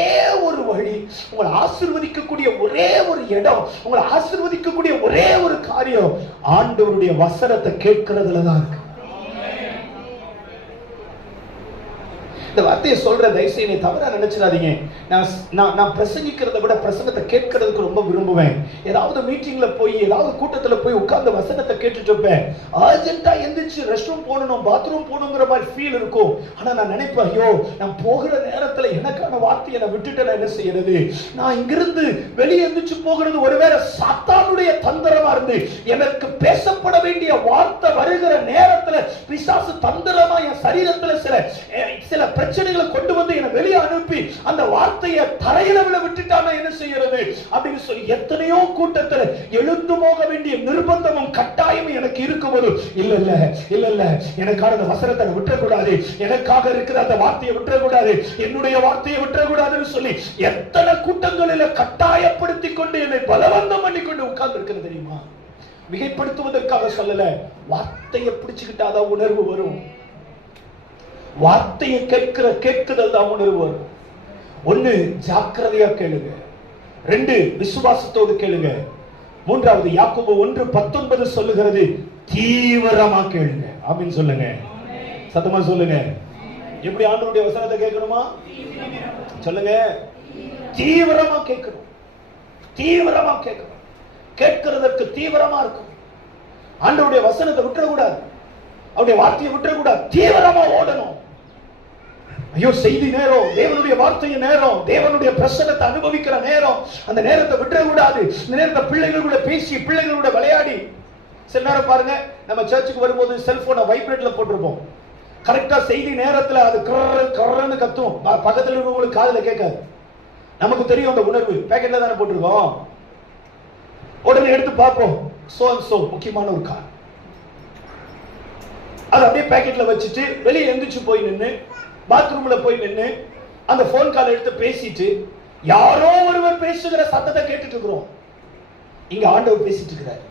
ஒரு வழி, உங்களை ஆசீர்வதிக்கக்கூடிய ஒரே ஒரு இடம், உங்களை ஆசீர்வதிக்கக்கூடிய ஒரே ஒரு காரியம் ஆண்டவருடைய வசனத்தை கேட்கிறதுல தான் இருக்கு. இந்த வார்த்தையை சொல்ற தயவுசெய்து என்னை தவறா நினைச்சிடாதீங்க. நான் பிரசங்கிக்கிறத விட பிரசங்கத்தை கேட்கறதுக்கு ரொம்ப விரும்புவேன். ஏதாவது மீட்டிங்ல போய் ஏதாவது கூட்டத்துல போய் உட்கார்ந்து வசனத்தை கேட்டுட்டு இருப்பேன். அர்ஜென்ட்டா எந்திரிச்சு ரெஸ்ட் ரூம் போகணும், பாத்ரூம் போகணுங்கிற மாதிரி ஃபீல் இருக்கும். ஆனா நான் நினைப்பேன், ஐயோ நான் போகிற நேரத்துல எனக்கான வார்த்தையை நான் விட்டுட்டு நான் என்ன செய்யறது? நான் இங்கிருந்து வெளியே எந்திரிச்சு போகிறது ஒருவேளை சாத்தானுடைய தந்திரமா இருந்து எனக்கு பேசப்பட வேண்டிய வார்த்தை வருகிற நேரத்துல பிசாசு தந்திரமா என் சரீரத்துல சில பிரச்சனைகளை கொண்டு வந்து என்னை வெளியே அனுப்பி அந்த வார்த்தையை தரையில விட விட்டுட்டானா என்ன செய்யறது அப்படின்னு சொல்லி எத்தனையோ கூட்டத்தில் எழுந்து போக வேண்டிய நிர்பந்தமும் கட்டாயமும் எனக்கு இருக்கும்போது இல்ல எனக்காக அந்த வசனத்தை விட்டுறக்கூடாது, எனக்காக இருக்கிற அந்த வார்த்தையை விட்டுறக்கூடாது, என்னுடைய வார்த்தையை விட்டுறக்கூடாதுன்னு சொல்லி எத்தனை கூட்டங்களில் கட்டாயப்படுத்தி கொண்டு என்னை பலவந்தம் பண்ணி கொண்டு உட்கார்ந்து இருக்கிறது தெரியுமா? மிகைப்படுத்துவதற்காக சொல்லல, வார்த்தையை பிடிச்சுக்கிட்டாதான் உணர்வு வரும். வார்த்தையை கேட்கிறதல் தான் உணர்வு வரும். ஒன்னு ஜாக்கிரதையா கேளுங்க, ரெண்டு விசுவாசத்தோடு கேளுங்க, மூன்றாவது யாக்கோபு 1:19 சொல்லுகிறது தீவிரமா கேளுங்க. ஆமென் சொல்லுங்க, சத்தமா சொல்லுங்க. எப்படி ஆண்டவருடைய வசனத்தை கேட்கணுமா? சொல்லுங்க, தீவிரமா கேட்கணும். தீவிரமா கேட்கணும், கேட்கிறதற்கு தீவிரமா இருக்கும். ஆண்டவருடைய வசனத்தை விட்டுறக்கூடாது, அவருடைய வார்த்தையை விட்டுறக்கூடாது, தீவிரமா ஓடணும். ஐயோ செய்தி நேரம், தேவனுடைய வார்த்தைய நேரம், தேவனுடைய பிரசன்னத்தை அனுபவிக்கிற நேரம், அந்த நேரத்தை விட்டுறக்கூடாது. இந்த நேரத்தை பிள்ளைகளோட பேசி பிள்ளைகளோட விளையாடி. சில நேரம் பாருங்க, நம்ம சர்ச்சுக்கு வரும்போது செல்போனை வைப்ரேட்ல போட்டிருப்போம். கரெக்டா செய்தி நேரத்துல அது கர்றன்னு கத்தும், பக்கத்துல இருக்கிறவங்களுக்கு காதுல கேட்காது. நமக்கு தெரியும் அந்த உணர்வு, பேக்கெட்ல தானே போட்டிருக்கோம். உடனே எடுத்து பார்ப்போம், சோ முக்கியமான ஒரு கால். அது அப்படியே பேக்கெட்ல வச்சுட்டு வெளியே எந்திரிச்சு போய் நின்று பாத்ரூம்ல போய் நின்று அந்த போன் கால் எடுத்து பேசிட்டு யாரோ ஒருவர் பேசுகிற சத்தத்தை கேட்டுட்டு இருக்கிறோம். இங்க ஆண்டவர் பேசிட்டு இருக்கிறார்.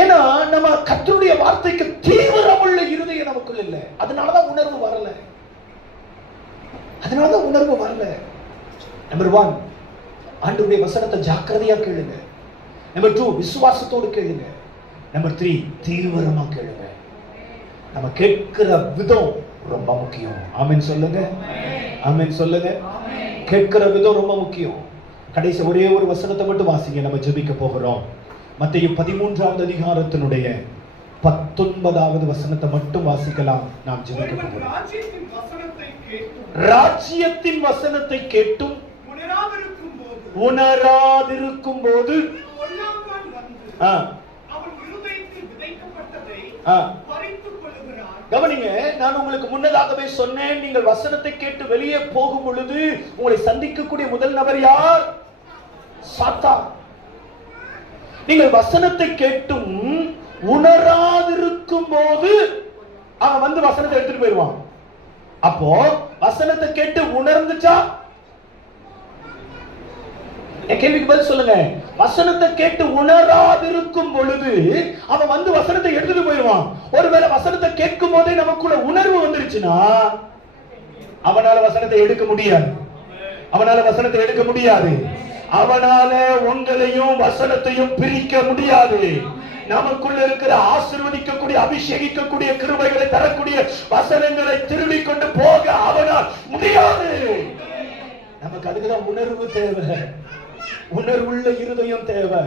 ஏன்னா நம்ம கர்த்தருடைய வார்த்தைக்கு தீவிரமுள்ள இருதயம் நமக்குள்ள இல்ல, அதனாலதான் உணர்வு வரல. நம்பர் 1, ஆண்டவருடைய வசனத்தை ஜாக்கிரதையா கேளுங்க. நம்பர் 2, விசுவாசத்தோடு கேளுங்க. நம்பர் 3, தீவிரமா கேளுங்க. நம்ம கேட்கிற விதம் ரொம்ப முக்கியம். ஆமென் சொல்லுங்க, ஆமென் சொல்லுங்க. கேட்கிற விதம் ரொம்ப முக்கியம். கடைசி ஒரே ஒரு வசனத்தை மட்டும் வாசிங்க, நம்ம ஜெபிக்க போகிறோம். மத்தேயு 13வது அதிகாரத்தினுடைய 19வது வசனத்தை மட்டும் வாசிக்கலாம். நாம் ஜெபிக்க போகிறோம். ராஜ்யத்தின் வசனத்தை கேட்டும் உணராதிருக்கும் போது கவனிங்க, நான் உங்களுக்கு முன்னதாகவே சொன்னேன், நீங்கள் வசனத்தை கேட்டு வெளியே போகும் பொழுது உங்களை சந்திக்கக்கூடிய முதல் நபர் யார்? சாத்தான். நீங்கள் வசனத்தை கேட்டும் உணராதிருக்கும் போது அவன் வந்து வசனத்தை எடுத்துட்டு போயிடுவான். அப்போ வசனத்தை கேட்டு உணர்ந்துச்சா? என் கேள்விக்கு பதில் சொல்லுங்க. வசனத்தை கேட்டு உணராதிருக்கும் பொழுது அவன் வந்து வசனத்தை எடுத்துட்டு போயிடுவான். ஒருவேளை வசனத்தை கேட்கும் போதே நமக்குள்ள உணர்வு வந்துருச்சுன்னா அவனால வசனத்தை எடுக்க முடியாது. அவனால உங்களையும் வசனத்தையும் பிரிக்க முடியாது. நமக்குள்ள இருக்கிற ஆசீர்வதிக்கக்கூடிய அபிஷேகிக்கக்கூடிய கிருபைகளை தரக்கூடிய வசனங்களை திருடி கொண்டு போக அவனால் முடியாது. நமக்கு அதுக்குதான் உணர்வு தேவை, உணர்வுள்ள இருதயம் தேவை.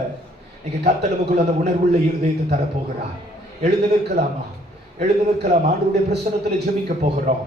நீங்க கர்த்தர் நமக்குள்ள அந்த உணர்வுள்ள இருதயத்தை தர போகிறார். எழுந்து நிற்கலாமா? ஆண்டவருடைய பிரசன்னத்தில் ஜெபிக்க போகிறோம்.